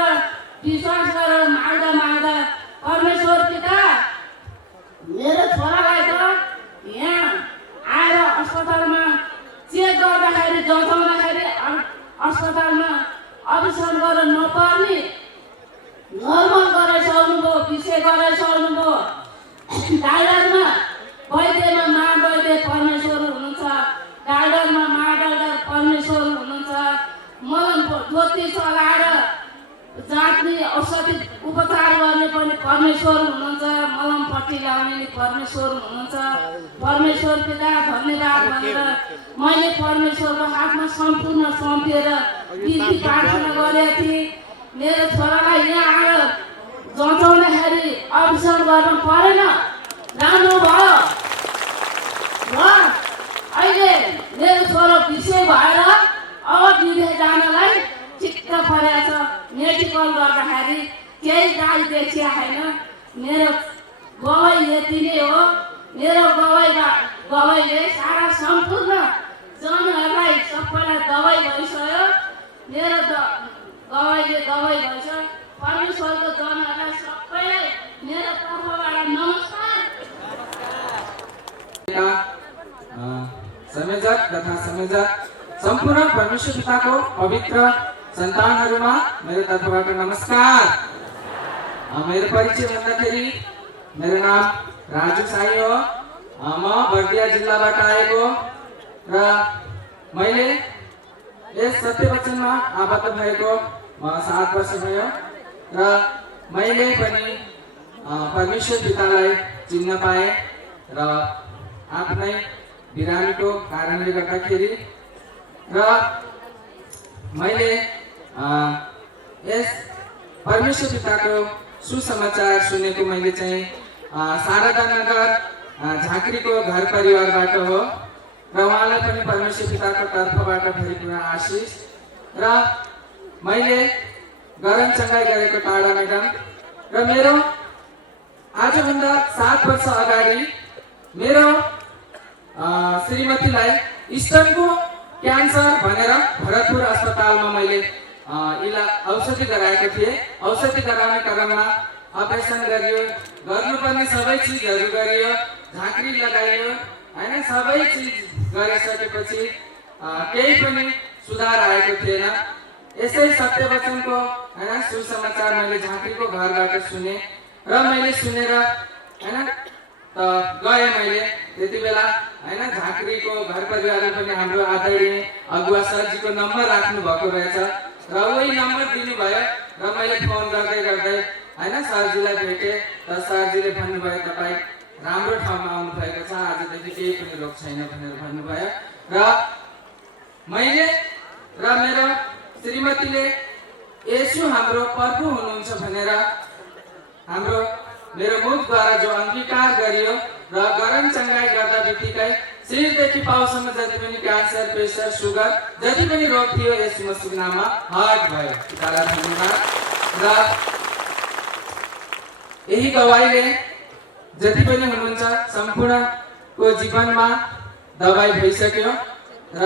विश्वास गरेर माग्दा माग्दा परमेश्वर पिता मेरो छोरालाई त यहाँ आएर अस्पतालमा चेक गर्दाखेरि जचाउँदाखेरि अस्पतालमा अभिशाप गरेर नपर्ने नर्मल गराइसक्नुभयो, विषय गराइसक्नुभयो। डाक्टरमा वैद्यमा महावैद्य परमेश्वर हुनुहुन्छ, डाक्टरमा महाडाक्टर परमेश्वर हुनुहुन्छ। मलम ज्योति चलाएर जाँच्ने औषधि उपचार गर्ने पनि परमेश्वर हुनुहुन्छ, मलम पट्टी लाउने नि परमेश्वर हुनुहुन्छ। परमेश्वर पिता धन्यवाद भनेर मैले परमेश्वरको हातमा सम्पूर्ण सुम्पिएर बिन्ती प्रार्थना गरेको थिएँ। मेरो छोरालाई यहाँ आएर जचाउँदाखेरि अभिशाप गर्नु परेन, राम्रो भयो र अहिले मेरो छोरो विषय भएर अब विदेश जानलाई चित्त परेको छ। मेडिकल गर्दाखेरि केही गाई देखिया छैन। मेरो गवाई यति नै हो। मेरो गवाईले सारा सम्पूर्ण जनहरूलाई सबैलाई दबाई भइसक्यो। मेरो गवाईले दबाई भइसक्यो। परमेश्वरको जनहरूलाई सबैलाई मेरो तर्फबाट नमस्कार। संयोजक तथा संयोजक सम्पूर्ण परमेश्वर पिताको पवित्र सन्तानहरूमा मेरो तर्फबाट नमस्कार। मेरो परिचय भन्दाखेरि मेरो नाम राजु साई हो। म बर्दिया जिल्लाबाट आएको र मैले यस सत्यवचनमा आबद्ध भएको 7 वर्ष भयो र मैले पनि परमेश्वर पितालाई चिन्न पाएँ र आफ्नै बिरामीको कारणले गर्दाखेरि र मैले यस परमेश्वर पिताको सुसमाचार सुनेको मैले चाहिँ शारदा नगर झाँक्रीको घर परिवारबाट हो र उहाँलाई पनि परमेश्वर पिताको तर्फबाट भरिपूर्ण आशिष र मैले गरम चङ्गाई गरेको टाढा म्याडम र मेरो आजभन्दा 7 वर्ष अगाडि मेरो श्रीमतीलाई स्तनको क्यान्सर भनेर भरतपुर अस्पतालमा मैले औषधि गराएको थिएँ। औषधि गराउने क्रममा अपरेसन गरियो, गर्नुपर्ने सबै चिजहरू गरियो, झाँक्री लगाइयो हैन। सबै चिज गरिसकेपछि केही पनि सुधार आएको थिएन। यसै सत्यवचनको हैन सुसमाचार मैले झाँक्रीको घरबाट सुने र मैले सुनेर हैन त गएँ। मैले त्यति बेला हैन झाँक्रीको घर परिवारले पनि हाम्रो आदरणीय अगुवा सरजीको नम्बर राख्नु भएको रहेछ र उही नम्बर दिनुभयो र मैले फोन गर्दै गर्दै हैन सरजीलाई भेटेँ र सरजीले भन्नुभयो तपाईँ राम्रो ठाउँमा आउनु भएको छ, आजदेखि केही पनि रोग छैन भनेर भन्नुभयो र मैले र मेरो श्रीमतीले यसो हाम्रो प्रभु हुनुहुन्छ भनेर हाम्रो मेरो मुखद्वारा जो अंगीकार गरियो र गरम चङ्गाई गर्दा बित्तिकै शरीरदेखि पाउसम्म जति पनि क्यान्सर, प्रेसर, सुगर जति पनि रोग थियो यस मसीहको नाममा हट भयो। पितालाई धन्यवाद। र यही गवाईले जति पनि हुनुहुन्छ सम्पूर्णको जीवनमा दबाई भइसक्यो र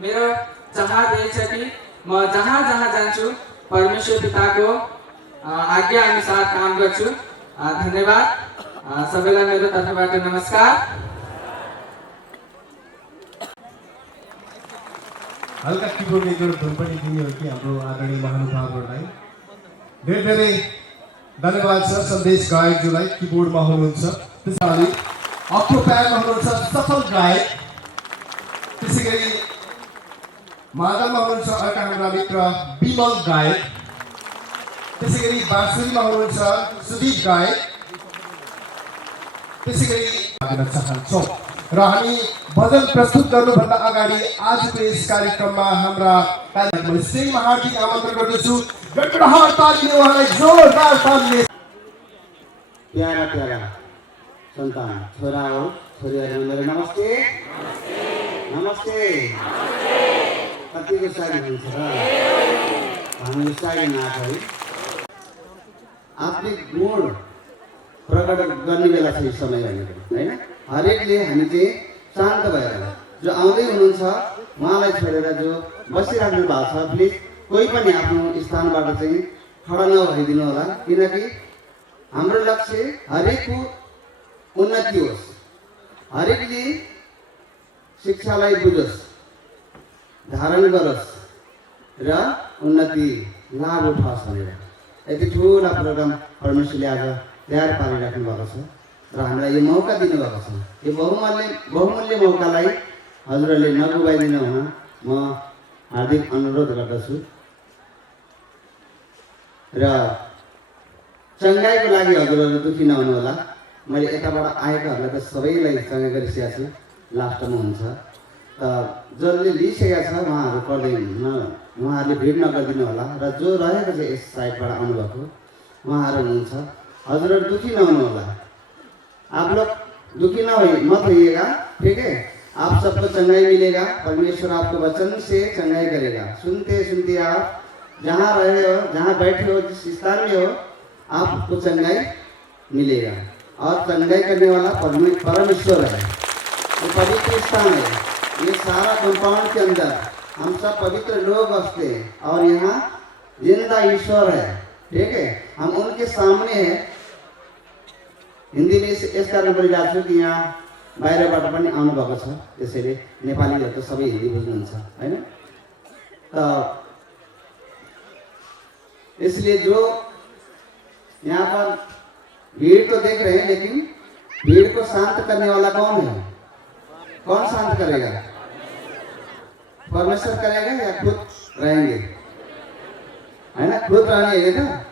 मेरो चाहत यही छ कि म जहाँ जहाँ जान्छु परमेश्वर पिताको आज्ञा अनुसार काम गर्छु। धन्यवाद। सबैलाई मेरो तर्फबाट नमस्कार। हल्का किबोर्डले जोड धुन पनि दिने हो कि हाम्रो आदरणीय महानुभावहरूलाई धेरै धेरै धन्यवाद छ। सन्देश गायकज्यूलाई किबोर्डमा हुनुहुन्छ, त्यसैगरी अक्टोप्याडमा हुनुहुन्छ सफल गायक, त्यसै गरी मादलमा हुनुहुन्छ अर्का हाम्रा मित्र विमल गायक, त्यसै गरी बाँसुरीमा हुनुहुन्छ सुदीप गायक, त्यसै गरी चाहन्छौँ र हामी भजन प्रस्तुत गर्नुभन्दा अगाडि आजको यस कार्यक्रममा हाम्रा कार्यक्रम श्रीमा हार्दिक आमन्त्रण गर्दछु। गडगडाट तालीले उहाँलाई जोरदार तालीले। प्यारा प्यारा सन्तान छोरा हो छोरीहरू मेरो नमस्ते नमस्ते कतिको साडी हुन्छ र हाम्रो साडी नाच है आफ्नै गुण प्रकट गर्ने बेला छ यो समय भनेको होइन। हरेकले हामी चाहिँ शान्त भएर जो आउँदै हुनुहुन्छ उहाँलाई छोडेर जो बसिराख्नु भएको छ प्लिज कोही पनि आफ्नो स्थानबाट चाहिँ खडा नभइदिनु होला, किनकि हाम्रो लक्ष्य हरेकको उन्नति होस्, हरेकले शिक्षालाई बुझोस्, धारण गरोस् र उन्नति लाभ उठाओस् भनेर यति ठुला प्रोग्राम परमेश्वरले आज तयार पारिराख्नु भएको छ र हामीलाई यो मौका दिनुभएको छ। यो बहुमूल्य मौकालाई हजुरहरूले नगुमाइदिनु हुन म हार्दिक अनुरोध गर्दछु र चङ्गाइको लागि हजुरहरू दुखी नहुनु होला। मैले यताबाट आएकाहरूलाई त सबैलाई चङ्गाइ गरिसकेको छु, लास्टमा हुन्छ त जसले लिइसकेको छ उहाँहरू उहाँहरूले भिड नगरिदिनु होला र जो रहेको छ यस साइडबाट आउनुभएको उहाँहरू हुनुहुन्छ, हजुरहरू दुखी नहुनु होला। आप लोग दुखी ना मत होइएगा, ठीक है। आप सबको चंगाई मिलेगा, परमेश्वर आपको वचन से चंगाई करेगा। सुनते सुनते आप जहाँ रहे हो, जहाँ बैठे हो, जिस स्थान में हो, आपको चंगाई मिलेगा। और चंगाई करने वाला परमेश्वर है, ये पवित्र स्थान है। ये सारा कंपाउंड के अंदर हम सब पवित्र लोग बसते हैं और यहाँ जिंदा ईश्वर है, ठीक है। हम उनके सामने है। हिन्दी में यस कारण बोलिरहेको छु कि यहाँ बाहिरबाट पनि आउनुभएको छ, त्यसैले नेपालीहरू त सबै हिन्दी बुझ्नुहुन्छ होइन। त इसलिए जो यहाँ पर भीड़ तो देख रहे हैं, लेकिन भीड़ को शांत करने वाला कौन है? कौन शांत करेगा? परमेश्वर करेगा या खुद रहेंगे? है ना, खुद रहने है ना,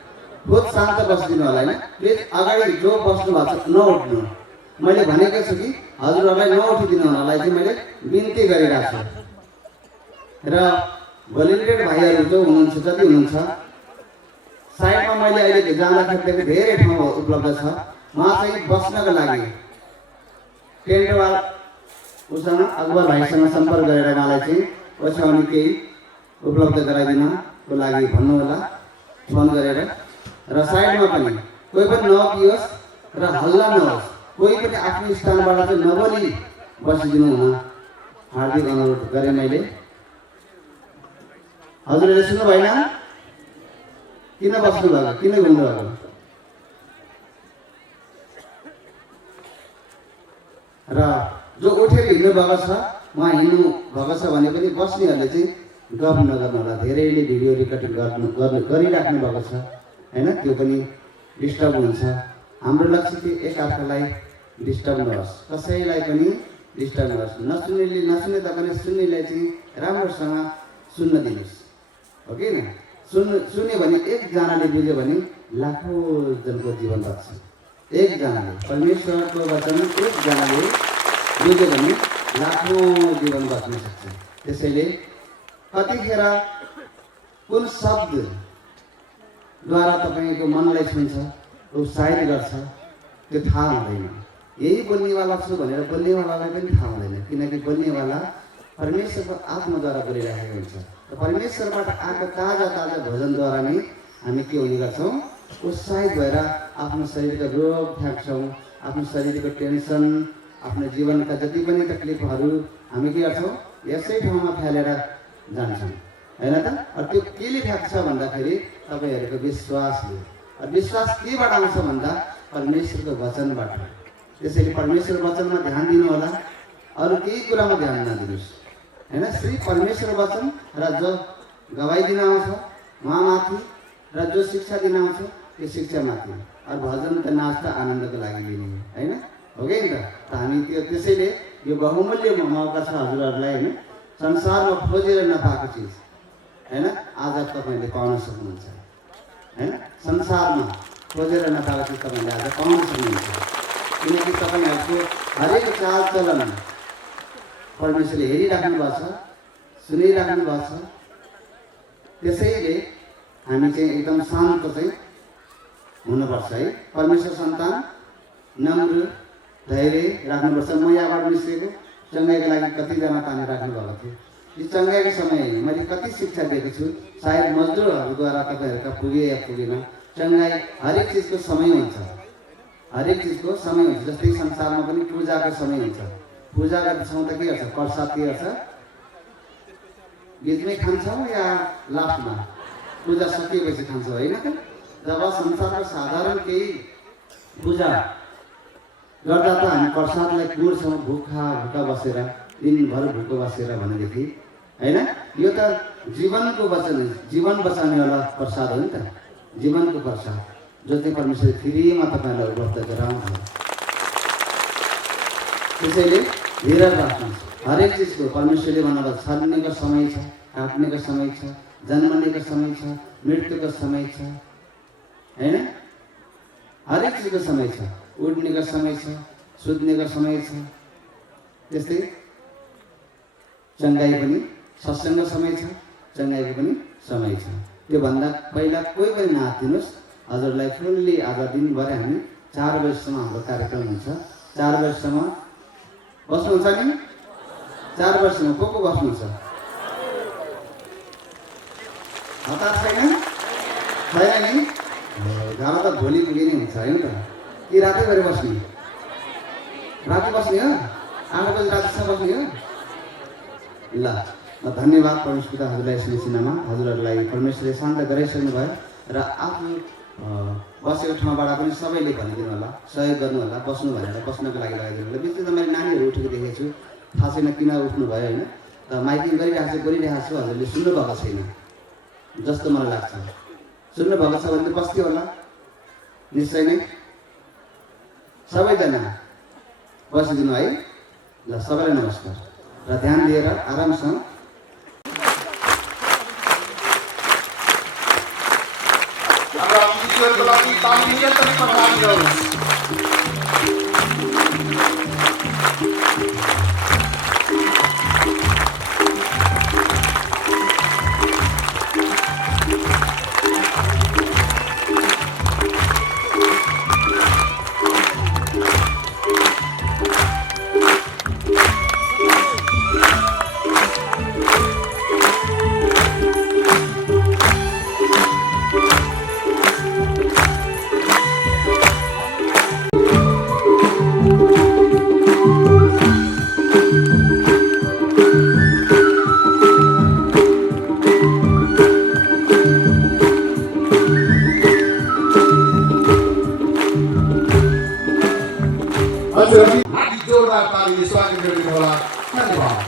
खुद शान्त बसिदिनु होला हैन। प्लिज अगाडि जो बस्नु भएको छ नउठ्नु। मैले भनेको छु कि हजुरहरूलाई नउठिदिनु हुनलाई चाहिँ मैले बिन्ती गरिरहेको छु। र भोलिन्टियर भाइहरू जो हुनुहुन्छ, जति हुनुहुन्छ साइडमा मैले अहिले जाँदाखेरि धेरै ठाउँ उपलब्ध छ, उहाँ चाहिँ बस्नको लागि टेन्टवाल उसँग अगुवा भाइसँग सम्पर्क गरेर उहाँलाई चाहिँ ओछ्याउने केही उपलब्ध गराइदिनको लागि भन्नु होला फोन गरेर। र साइडमा पनि कोही पनि नउठियोस् र हल्ला नहोस्, कोही पनि आफ्नो स्थानबाट चाहिँ नबोली बसिदिनु हुन हार्दिक अनुरोध गरेँ मैले। हजुरहरूले सुन्नु भएन? किन बस्नु भएको, किन घुम्नु भएको? र जो उठेर हिँड्नु भएको छ उहाँ हिँड्नु भएको छ भने पनि बस्नेहरूले चाहिँ गफ नगर्नु होला। धेरैले भिडियो रेकर्डिङ गरिराख्नु भएको छ हैन, त्यो पनि डिस्टर्ब हुन्छ। हाम्रो लक्ष्य चाहिँ एकअर्कालाई डिस्टर्ब नहोस्, कसैलाई पनि डिस्टर्ब नहोस्। नसुन्ने तापनि सुन्नेलाई चाहिँ राम्रोसँग सुन्न दिनुहोस्, हो कि न। सुन्यो भने एकजनाले बुझ्यो भने लाखौँ जनको जीवन बच्छ। एकजनाले परमेश्वरको वचन एकजनाले बुझ्यो भने लाखौँ जीवन बच्न सक्छ। त्यसैले कतिखेर कुन शब्दद्वारा तपाईँको मनलाई छुन्छ, उत्साहित गर्छ, त्यो थाहा हुँदैन। यही बोल्नेवाला छु भनेर बोल्नेवालालाई पनि थाहा हुँदैन, किनकि बोल्नेवाला परमेश्वरको आत्माद्वारा बोलिरहेको हुन्छ। र परमेश्वरबाट आएको ताजा ताजा भोजनद्वारा नै हामी के हुने गर्छौँ, उत्साहित भएर आफ्नो शरीरका रोग फ्याँक्छौँ, आफ्नो शरीरको टेन्सन, आफ्नो जीवनका जति पनि तकलिफहरू हामी के गर्छौँ यसै ठाउँमा फ्यालेर जान्छौँ हैन त। त्यो केले फ्याँक्छ भन्दाखेरि तपाईँहरूको विश्वासले। विश्वास केबाट आउँछ भन्दा परमेश्वरको वचनबाट। त्यसैले परमेश्वर वचनमा ध्यान दिनु होला, अरू केही कुरामा ध्यान नदिनुहोस् हैन। सिर्फ परमेश्वर वचन र जो गवाई दिन आउँछ उहाँमाथि र जो शिक्षा दिन आउँछ त्यो शिक्षामाथि। अरू भजन त नाच त आनन्दको लागि लिने हैन, हो कि नि त। हामी त्यो त्यसैले यो बहुमूल्य मौका छ हजुरहरूलाई हैन। संसारमा खोजेर नपाएको चिज हैन आज तपाईँले पाउन सक्नुहुन्छ हैन। संसारमा खोजेर नपाएको चिज तपाईँले आज पाउन सक्नुहुन्छ, किनकि तपाईँहरूको हरेक चालचलन परमेश्वरले हेरिराख्नु भएको छ, सुनिराख्नु भएको छ। त्यसैले हामी चाहिँ एकदम शान्त चाहिँ हुनुपर्छ है। परमेश्वर सन्तान नम्र धैर्य राख्नुपर्छ। म यहाँबाट निस्केको चङ्गाइको लागि कतिजना तानेर राख्नु भएको थियो। यो चङ्गाइको समय मैले कति शिक्षा दिएको छु, सायद मजदुरहरूद्वारा तपाईँहरूका पुगे या पुगेन। चङ्गाइ हरेक चिजको समय हुन्छ, हरेक चिजको समय हुन्छ। जस्तै संसारमा पनि पूजाको समय हुन्छ। पूजा गर्छौँ त के गर्छ? प्रसाद के गर्छ? बिचमै खान्छौँ या लास्टमा? पूजा सकिएपछि खान्छौँ होइन त? जब संसारको साधारण केही पूजा गर्दा त हामी प्रसादलाई कुर्छौँ भुखा बसेर, दिनभर भुको बसेर भनेदेखि होइन। यो त जीवनको वचन, जीवन बचाउनेवाला प्रसाद हो नि त, जीवनको प्रसाद जो चाहिँ परमेश्वरले फ्रीमा तपाईँलाई उपलब्ध गराउँछ। त्यसैले धीरज राख्नुहोस्। हरेक चिजको परमेश्वरले भन्नुभएको छर्नेको समय छ, काट्नेको समय छ, जन्मनेको समय छ, मृत्युको समय छ होइन। हरेक चिजको समय छ, उड्नेको समय छ, सुत्नेको समय छ। त्यस्तै चङ्गाइ पनि सत्सङ्गको समय छ, चङ्गाइको पनि समय छ। त्योभन्दा पहिला कोही पनि नआत्तिनुहोस्। हजुरलाई फुल्ली आज दिनभरि हामी 4 बजीसम्म हाम्रो कार्यक्रम हुन्छ। 4 बजीसम्म बस्नुहुन्छ नि? 4 बजीसम्म को बस्नुहुन्छ? हतार छैन? छैन नि? घर त भोलि पुगिने हुन्छ होइन त? कि रातैभरि बस्ने? राति बस्ने हो? 8 बजी रातिसम्म बस्ने हो? ल धन्यवाद परमेश्वर पिता हजुरलाई यस मसिनामा हजुरहरूलाई परमेश्वरले शान्त गराइसक्नु भयो र आफ्नो बसेको ठाउँबाट पनि सबैले भनिदिनु होला, सहयोग गर्नु होला, बस्नु भनेर बस्नको लागि लगाइदिनु होला। बिचमा मैले नानीहरू उठेको देखेको छु, थाहा छैन किन उठ्नु भयो होइन। त माइकिङ गरिरहेको छु, हजुरले सुन्नुभएको छैन जस्तो मलाई लाग्छ। सुन्नुभएको छ भने त बस्थ्यो होला निश्चय नै। सबैजना बसिदिनु है। ल सबैलाई नमस्कार र ध्यान दिएर आरामसँग हार्दिक जोरदार तालीले स्वागत गरिदिनु होला। धन्यवाद।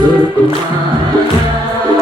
Surkumaya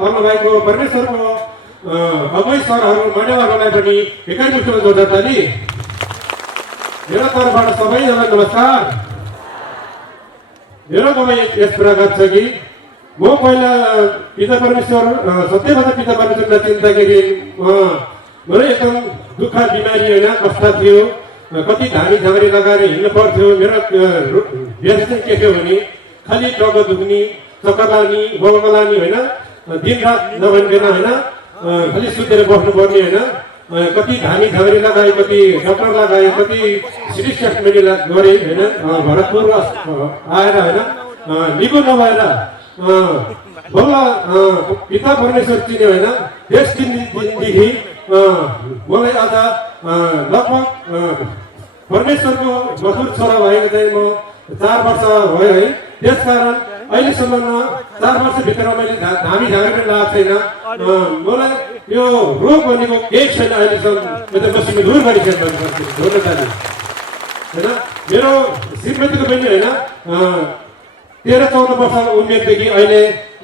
भन्नुभएको परमेश्वरको अभय सरहरू मान्यवरहरूलाई पनि एकैमुष्टमा जोड्दा त नि मेरो तर्फबाट सबैजनालाई नमस्कार। मेरो तपाईँ यस प्रकार छ कि म पहिला पिता परमेश्वर सत्यबाट पिता परमेश्वरलाई चिन्ताखेरि मेरो एकदम दुःख बिमारी होइन कष्ट थियो, कति धामी झाँगरी लगाएर हिँड्नु पर्थ्यो। मेरो व्यवसाय चाहिँ के थियो भने खालि टाउको दुख्ने, चक्कर लाग्ने, बलमा लाग्ने होइन, दिनरात नभनिकन होइन, खालि सुतेर बस्नुपर्ने होइन। कति धामी झाँगरी लगाए, कति डक्टर लगाए, कति सिटी ट्रिटमेन्ट गरेँ होइन, भरतपुर आएर होइन, निको नभएर बल्ल पिता परमेश्वर चिन्यो होइन। त्यस दिनदेखि मलाई आज लगभग परमेश्वरको मधुर छोरा भएको चाहिँ म 4 वर्ष भयो है। त्यसकारण अहिलेसम्म 4 वर्षभित्र मैले धामी झाँगरी लगाएको छैन। मलाई यो रोग भनेको केही छैन अहिलेसम्म। मसिनो दूर गरिसकेको होइन। मेरो श्रीमतीको पनि होइन 13-14 वर्ष उमेरदेखि अहिले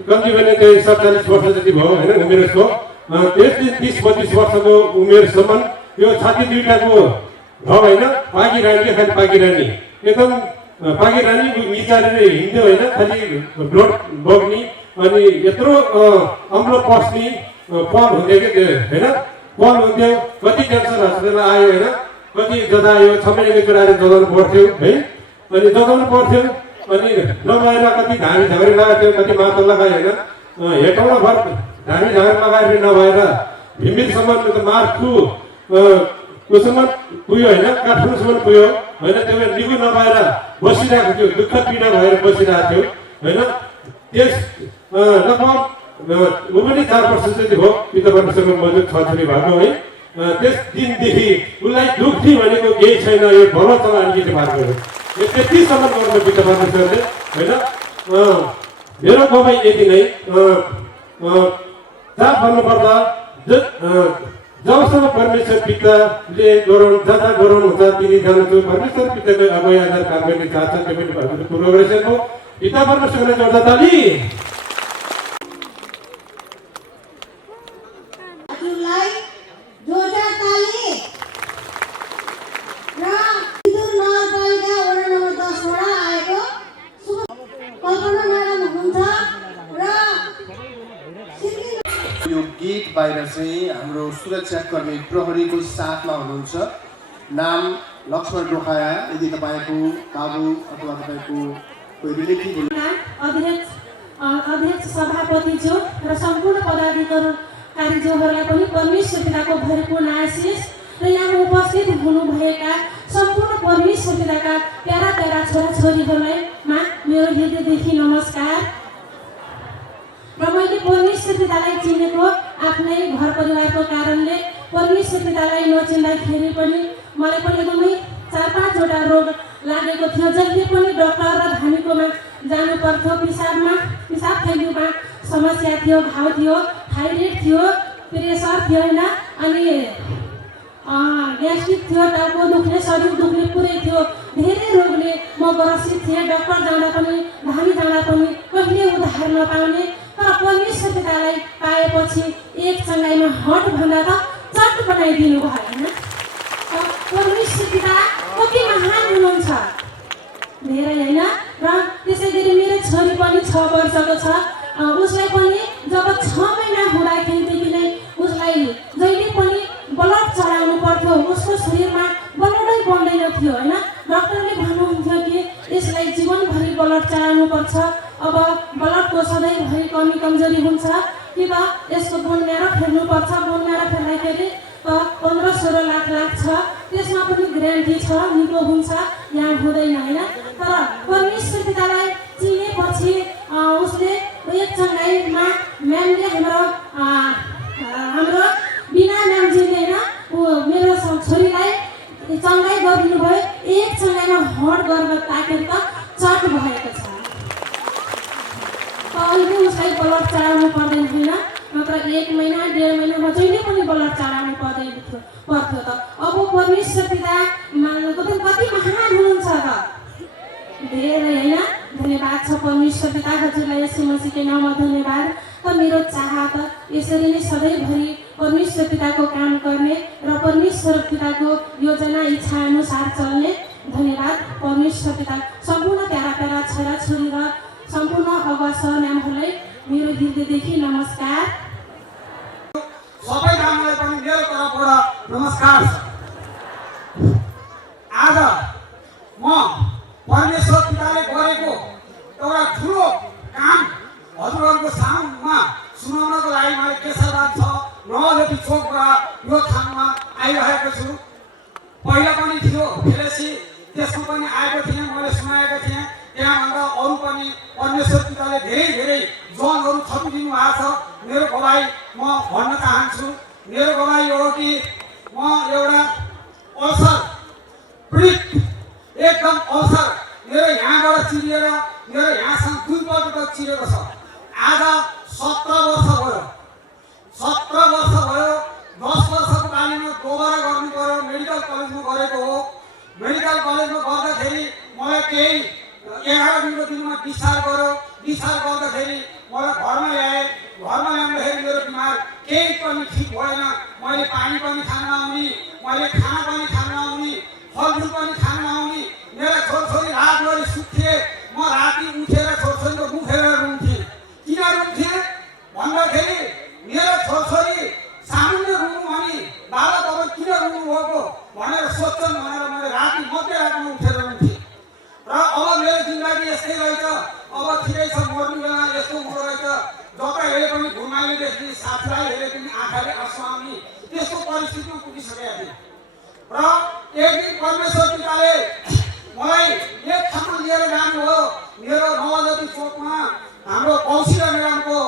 कम्ती भने चाहिँ 47 वर्ष जति भयो होइन उमेरको। त्यसदेखि 30-32 वर्षको उमेरसम्म यो छाती दुईटाको भयो होइन। पाकिरहने खालि पाकिरहने एकदम पाकिरहने निचारेर हिँड्थ्यो होइन, खालि ब्लड बग्ने अनि यत्रो अम्लो पस्ने पल हुन्थ्यो कि त्यो होइन, पल हुन्थ्यो। कति क्यान्सर हस्पिटल आयो होइन, कति जतायो, 6 महिनाको कुराहरू जताउनु पर्थ्यो है। अनि जताउनु पर्थ्यो अनि नभएर कति धामी झाँगरी लगाएको थियो, कति माता लगायो होइन। हेटौँडा भर धामी झाँगरी लगाएर नभएर भिम्बिलसम्म मार्कु उसम्म पुग्यो होइन, काठमाडौँसम्म पुग्यो होइन। त्यो निको नभएर बसिरहेको थियो, दुःख पीडा भएर बसिरहेको थियो होइन। त्यस लगभग ऊ पनि 4 वर्ष जति भयो पिता परमेश्वरको मौजुद छोरी भएको है। त्यस दिनदेखि उसलाई दुःख थियो भनेको केही छैन, यो भलो चला अलिकति भएको हो। यो त्यतिसम्म गर्नु पिता परमेश्वरले होइन। मेरो गवाई यति नै। साथ भन्नुपर्दा जबसम्म परमेश्वर पिताले जता गराउनुहुन्छ तिनी जानुहुन्छ परमेश्वर पिताको अगुवाई आधार काम गर्ने चाहन्छ त्यो पनि भएको पूर्व गरेको पिता परमेश्वरले जोड्दा ताली हजुरलाई जोरदार ताली र सिन्दुर नगरपालिका वडा नम्बर 10 बाट आएको कल्पना म्याडम हुनुहुन्छ र यो गेट बाहिर चाहिँ हाम्रो सुरक्षाकर्मी प्रहरीको साथमा हुनुहुन्छ नाम लक्ष्मण रोखाया यदि तपाईँको बाबु अथवा तपाईँको कोही रिलेटिभ अध्यक्ष सभापतिज्यू र सम्पूर्ण पदाधिकारीज्यूहरूलाई पनि परमेश्वर पिताको भरिपूर्ण आशिष र यहाँ उपस्थित हुनुभएका सम्पूर्ण परमेश्वर पिताका प्यारा प्यारा छोराछोरीहरूलाई मेरो हृदयदेखि नमस्कार। र मैले परमेश्वर पितालाई चिनेको आफ्नै घर परिवारको कारणले परमेश्वर पितालाई नचिन्दाखेरि पनि मलाई पनि एकदमै 4-5 वटा रोग लागेको थियो। जहिले पनि डाक्टर र धामीकोमा जानु पर्थ्यो। पिसाब थैलीमा समस्या थियो, घाउ थियो, थाइरोइड थियो, प्रेसर थियो हैन, अनि ग्यास्ट्रिक थियो, टाउको दुख्ने, शरीर दुख्ने पुरै थियो। धेरै रोगले म ग्रसित थिएँ। डाक्टर जाँदा पनि धामी जाँदा पनि कहिले उद्धार नपाउने, तर परमेश्वर पितालाई पाएपछि एक चङ्गाइमा हट भन्दा त चट बनाइदिनु भयो हैन। परमेश्वर पिता कति महान हुनुहुन्छ धेरै हैन। र त्यसै गरी मेरो छोरी पनि 6 वर्षको छ। उसलाई पनि जब 6 महिना हुँदाखेरिदेखि नै उसलाई जहिले पनि ब्लड चढाउनु पर्थ्यो। उसको शरीरमा ब्लडै बन्दैन थियो हैन। डाक्टरले भन्नुहुन्थ्यो कि यसलाई जीवनभरि ब्लड चढाउनु पर्छ। अब ब्लडको सधैँभरि कमी कमजोरी हुन्छ कि त यसको bone marrow फेर्नुपर्छ। Bone marrow फेर्दाखेरि 15-16 lakh लाग्छ। त्यसमा पनि ग्यारेन्टी छ, निको हुन्छ, यहाँ हुँदैन हैन। तर परमेश्वर पितालाई चिनेपछि उसले एक चङ्गाइमा म्यामले हाम्रो बिना म्यामजीले हैन मेरो छोरीलाई चङ्गाइ गरिदिनु भयो। एक चङ्गाइमा हट गरेर ताकेर त चट भएको छ। अहिले उसलाई ब्लड चढाउनु पर्दैन होइन। मात्र 1 महिना 1.5 महिनामा जहिले पनि ब्लड चढाउनु पर्थ्यो त। अब परमेश्वर पिता कति महान हुनुहुन्छ त धेरै होइन। धन्यवाद छ परमेश्वर पिता। हजुरलाई यसो मसीहको नाममा धन्यवाद। त मेरो चाहत यसरी नै सधैँभरि परमेश्वर पिताको काम गर्ने र परमेश्वर पिताको योजना इच्छा अनुसार चल्ने। धन्यवाद परमेश्वर पिता। सम्पूर्ण प्यारा प्यारा छोराछोरी र सम्पूर्ण अगुवा सरम्यामहरूलाई मेरो हृदयदेखि नमस्कार। सबै नामलाई पनि मेरो तर्फबाट नमस्कार छ। आज म परमेश्वर पिताले गरेको एउटा ठुलो काम हजुरहरूको सामुमा सुनाउनको लागि मैले केशरबाद 6 नवलपी चोकबाट यो ठाउँमा आइरहेको छु। पहिला पनि थियो फेलेसी, त्यसमा पनि आएको थिएँ, मैले सुनाएको थिएँ। त्यहाँभन्दा अरू पनि परमेश्वर पिताले धेरै जनहरू थपिदिनु भएको छ। मेरो गवाई म भन्न चाहन्छु। मेरो गवाई हो कि म एउटा अवसर पीडित एकदम अवसर मेरो यहाँबाट चिरिएर मेरो यहाँसँग 2 पल्ट चिरेको छ। आज 17 वर्ष भयो। 17 वर्ष भयो। 10 वर्षको बालीमा दोबारा गर्नु पर्यो। मेडिकल कलेजमा गरेको हो। मेडिकल कलेजमा गर्दाखेरि मलाई केही 11 दिनमा डिस्चार्ज गर्यो। डिस्चार्ज गर्दाखेरि मलाई घरमा ल्याए। घरमा ल्याउँदाखेरि मेरो बिमार केही पनि ठिक भएन। मैले पानी पनि खान नआउने, मैले खाना पनि खान नआउने, फलफुल पनि खान नआउने। मेरा छोरछोरी रातभरि सुत्थे। म राति उठेर छोरछोरीको मुख हेरेर रुन्थेँ। किन रुन्थेँ भन्दाखेरि मेरो छोरछोरी सामुन्ने रुनु अनि बाबा तपाईँ किन रुनु भएको भनेर सोध्छन् भनेर मैले राति मध्यरातमा उठेर रुन्थेँ। र अब मेरो जिन्दगी यस्तै रहेछ। अब ठिकै छ, मर्नु बेला यस्तो हुँदो रहेछ। जता हेरे पनि घुमाइले देख्ने, साथीलाई हेरे पनि आँखाले आँसु त्यस्तो परिस्थितिमा पुगिसकेका थिएँ। र एक दिन परमेश्वर पिताले मलाई एक ठाउँमा लिएर जानुभयो। मेरो नवलपी चोकमा हाम्रो कौशिला म्याडमको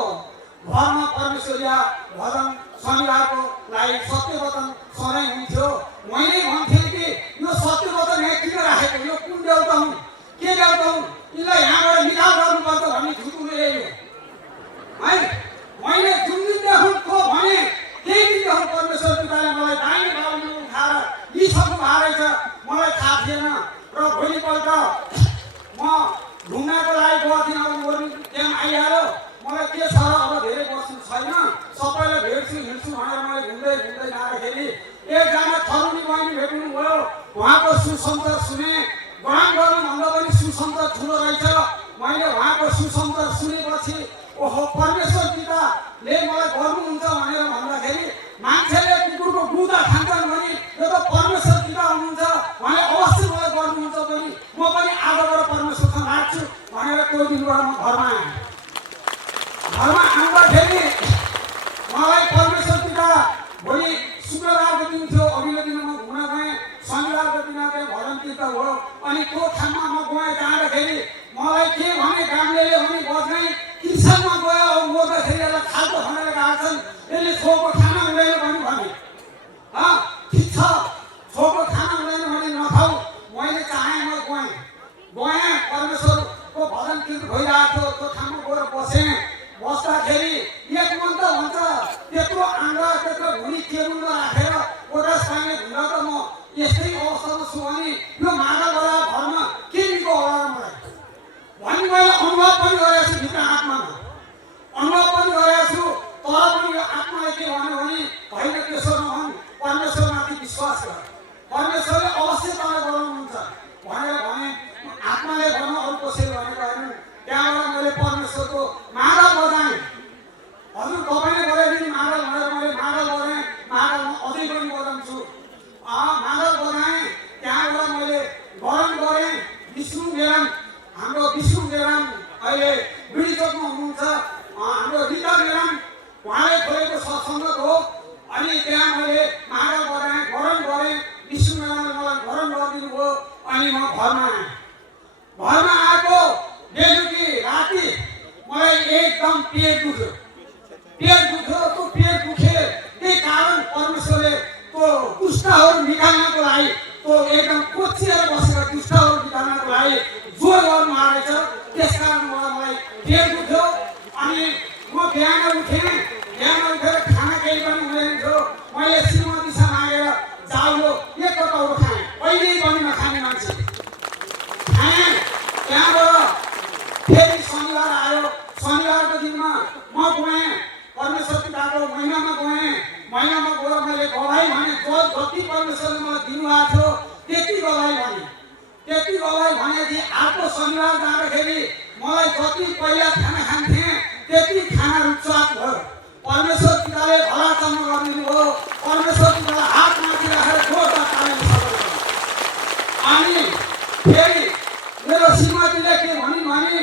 घरमा परमेश्वरीय भजन शनिबारको लागि सत्यवचन सधैँ हुन्थ्यो। मैले भन्थेँ कि यो सत्यवचन यहाँ किन राखेको, यो कुन देउता हुन्, के देउता हुन्, यिनलाई यहाँबाट निकाल गर्नुपर्छ भन्ने झुटुले ल्यायो है। मैले जुन दिनदेखिको भने त्यही दिनदेखि परमेश्वर पिताले हिँड्छु भनेर मैले घुम्दै जाँदाखेरि एकजना थरुनी बहिनी भेट्नुभयो। उहाँको सुसन्तर सुने, ग्रहण गर्नुभन्दा पनि सुसन्तर ठुलो रहेछ। मैले उहाँको सुसन्तर सुनेपछि ओहो परमेश्वर पिताले मलाई गर्नुहुन्छ भनेर भन्दाखेरि मान्छेले कुकुरको गुदा खान्छन् भने यो त परमेश्वर पिता हुनुहुन्छ, उहाँले अवश्य मलाई गर्नुहुन्छ भने म पनि आजबाट परमेश्वरसँग लाग्छु भनेर त्यो दिनबाट म घरमा आएँ। घरमा आउँदाखेरि मलाई परमेश्वर पिता भोलि शुक्रबारको दिन थियो, अघिल्लो दिन म घुम्न गएँ। शनिबारको दिन त्यहाँ भजन कीर्तन हो। अनि त्यो ठाउँमा म गएँ, जाँदाखेरि मलाई के भने गाउँलेले भने बज्नै किचनमा गयो मोर्दाखेरि यसलाई खाल्टो खनेर गएको छन्, यसले छोको खाना हुँदैन भने ठिक छ, छोको खाना हुँदैन भने नखाऊ। मैले चाहेँ, म गएँ परमेश्वरको भजन कीर्तन भइरहेको थियो। त्यो ठाउँमा गएर बसेँ। बस्दाखेरि एक मन त भन्छ त्यत्रो आँगा त्यत्रो भुँडी टेबलमा राखेर ओदास पानी धुँदा त म यस्तै अवस्थामा छु भने यो मागाबाट घरमा के निको होला मलाई भनी मैले अनुभव पनि गरेको छु। भित्र आत्मामा अनुभव पनि गरेको छु। तर पनि यो आत्माले के भन्यो भने होइन त्यसो नहुन्, परमेश्वरमाथि विश्वास गर, परमेश्वरले अवश्य तँलाई गराउनुहुन्छ भनेर भने। आत्माले भन्नु अरू कसैले भनेको होइन। त्यहाँबाट मैले परमेश्वरको मादल बजाएँ। हजुर तपाईँले बजाइदिनु मादल भनेर मैले मादल बजाएँ। मादल म अझै पनि बजाउँछु। मादल बजाएँ। त्यहाँबाट मैले गरम गरेँ। विष्णु मेराम, हाम्रो विष्णु मेराम अहिले बिडी चोकमा हुनुहुन्छ। हाम्रो रिता मेराम उहाँले खोलेको सत्सङ्गत हो। अनि त्यहाँ मैले मादल बजाएँ, गरम गरेँ। विष्णु मेरामले मलाई गरम गरिदिनु भयो। अनि म घरमा आएँ। घरमा आएको बेलुकी राति मलाई एकदम पेट दुख्यो। त्यो पेट दुखे त्यही कारण परमेश्वरले त्यो कुष्ठहरू निकाल्नको लागि त्यो एकदम कोचिएर बसेर कुष्ठहरू निकाल्नको लागि जोर गर्नु आएछ। त्यस कारण मलाई पेट दुख्यो। अनि म बिहान उठेँ। बिहान उठेर खाना केही पनि हुँदैन थियो। मैले श्रीमतीसा मागेर चाउलो एक कटौरो खाएँ। कहिल्यै पनि नखाने मान्छे खाएँ। त्यहाँबाट फेरि शनिबार आयो। शनिबारको दिनमा म गएँ परमेश्वर पिताको महिनामा गएँ। महिनामा गएर मैले गवाई भने जति परमेश्वरले मलाई दिनुभएको थियो त्यति गवाई भनेदेखि अर्को शनिबार जाँदाखेरि मलाई जति पहिला खाना खान्थेँ त्यति खाना रुचाक भयो। परमेश्वर पिताले भलाचम्म गरिदिनु भयो। परमेश्वर पितालाई हात माथि राखेर जोरदार तालीले स्वागत गर्नु। अनि फेरि मेरो श्रीमतीले के भनिन् भने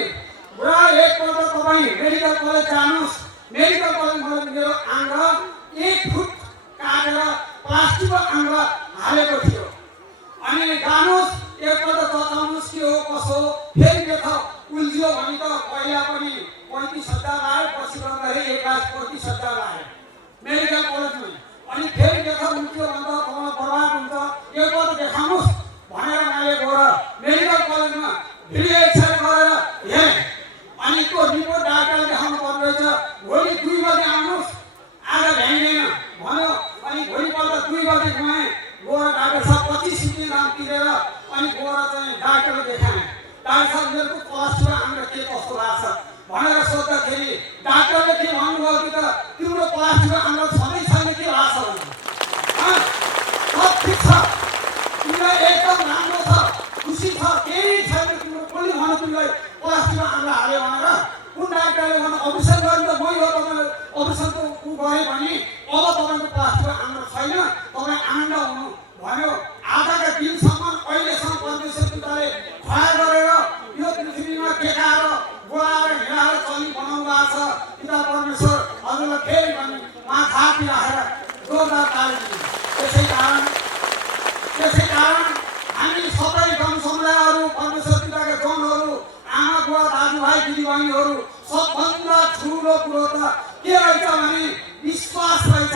बुढा एकपल्ट तपाईँ मेडिकल कलेज जानुहोस्। मेडिकल कलेजमा मेरो आँग 1 फुट काटेर प्लास्टिकको आँग हालेको थियो। अनि जानुहोस् एकपल्ट चचाउनुहोस् के हो कसो हो। फेरि देख उल्झियो भने त पहिला पनि 35,000 आयो, पछि गर्दाखेरि 1,35,000 आयो मेडिकल कलेजमा। अनि फेरि देख उल्झियो भने त तपाईँलाई बर्बाद हुन्छ, एकपल्ट देखाउनुहोस् भनेर मैले गएर मेडिकल कलेजमा एक्सरे गरेर हेरेँ। अनि त्यो रिपोर्ट डाक्टरले देखाउनु पर्ने रहेछ। भोलि 2 बजे आउनुहोस्, आज भ्याइँदैन भन्यो। अनि भोलिपल्ट 2 बजे गएँ। गएर डाक्टर साहब 25 रुपियाँ दाम तिरेर अनि गएर चाहिँ डाक्टरले देखाएँ। डाक्टर साहब मेरो कोलेस्ट्रोल आएर के कस्तो लाग्छ भनेर सोद्धाखेरि डाक्टरले के भन्नुभयो कि त तिम्रो कोलेस्ट्रोल आएर छँदै छैन के लाग्छ भने सब ठिक छ, तिमीलाई एकदम राम्रो छ, खुसी छ, केही छैन तिम्रो। कसले भन्यो तिमीलाई कोलेस्ट्रोल आएर हाल्यो भनेर? कुन डाक्टरले भन्नु अपरेसन गर्ने त मै हो, तपाईँले अपरेसनको गरे भने अब तपाईँको कोलेस्ट्रोल आएर छैन, तपाईँ आनन्द हुनु भन्यो। आजका दिनसम्म अहिलेसम्म परमेश्वर पिताले खडा गरेर यो पृथ्वीमा टेकाएर बोलाएर हिँडाएर चली बनाउनु भएको छ। पिता परमेश्वर हजुरलाई फेरि पनि उहाँ थापी राखेर जोरदार ताली दिनु। त्यसै कारण हामी सबै जनसमुदायहरू, परमेश्वर पिताका जनहरू, आमा बुवा दाजुभाइ दिदीबहिनीहरू सबभन्दा ठुलो कुरो त के रहेछ भने विश्वास रहेछ।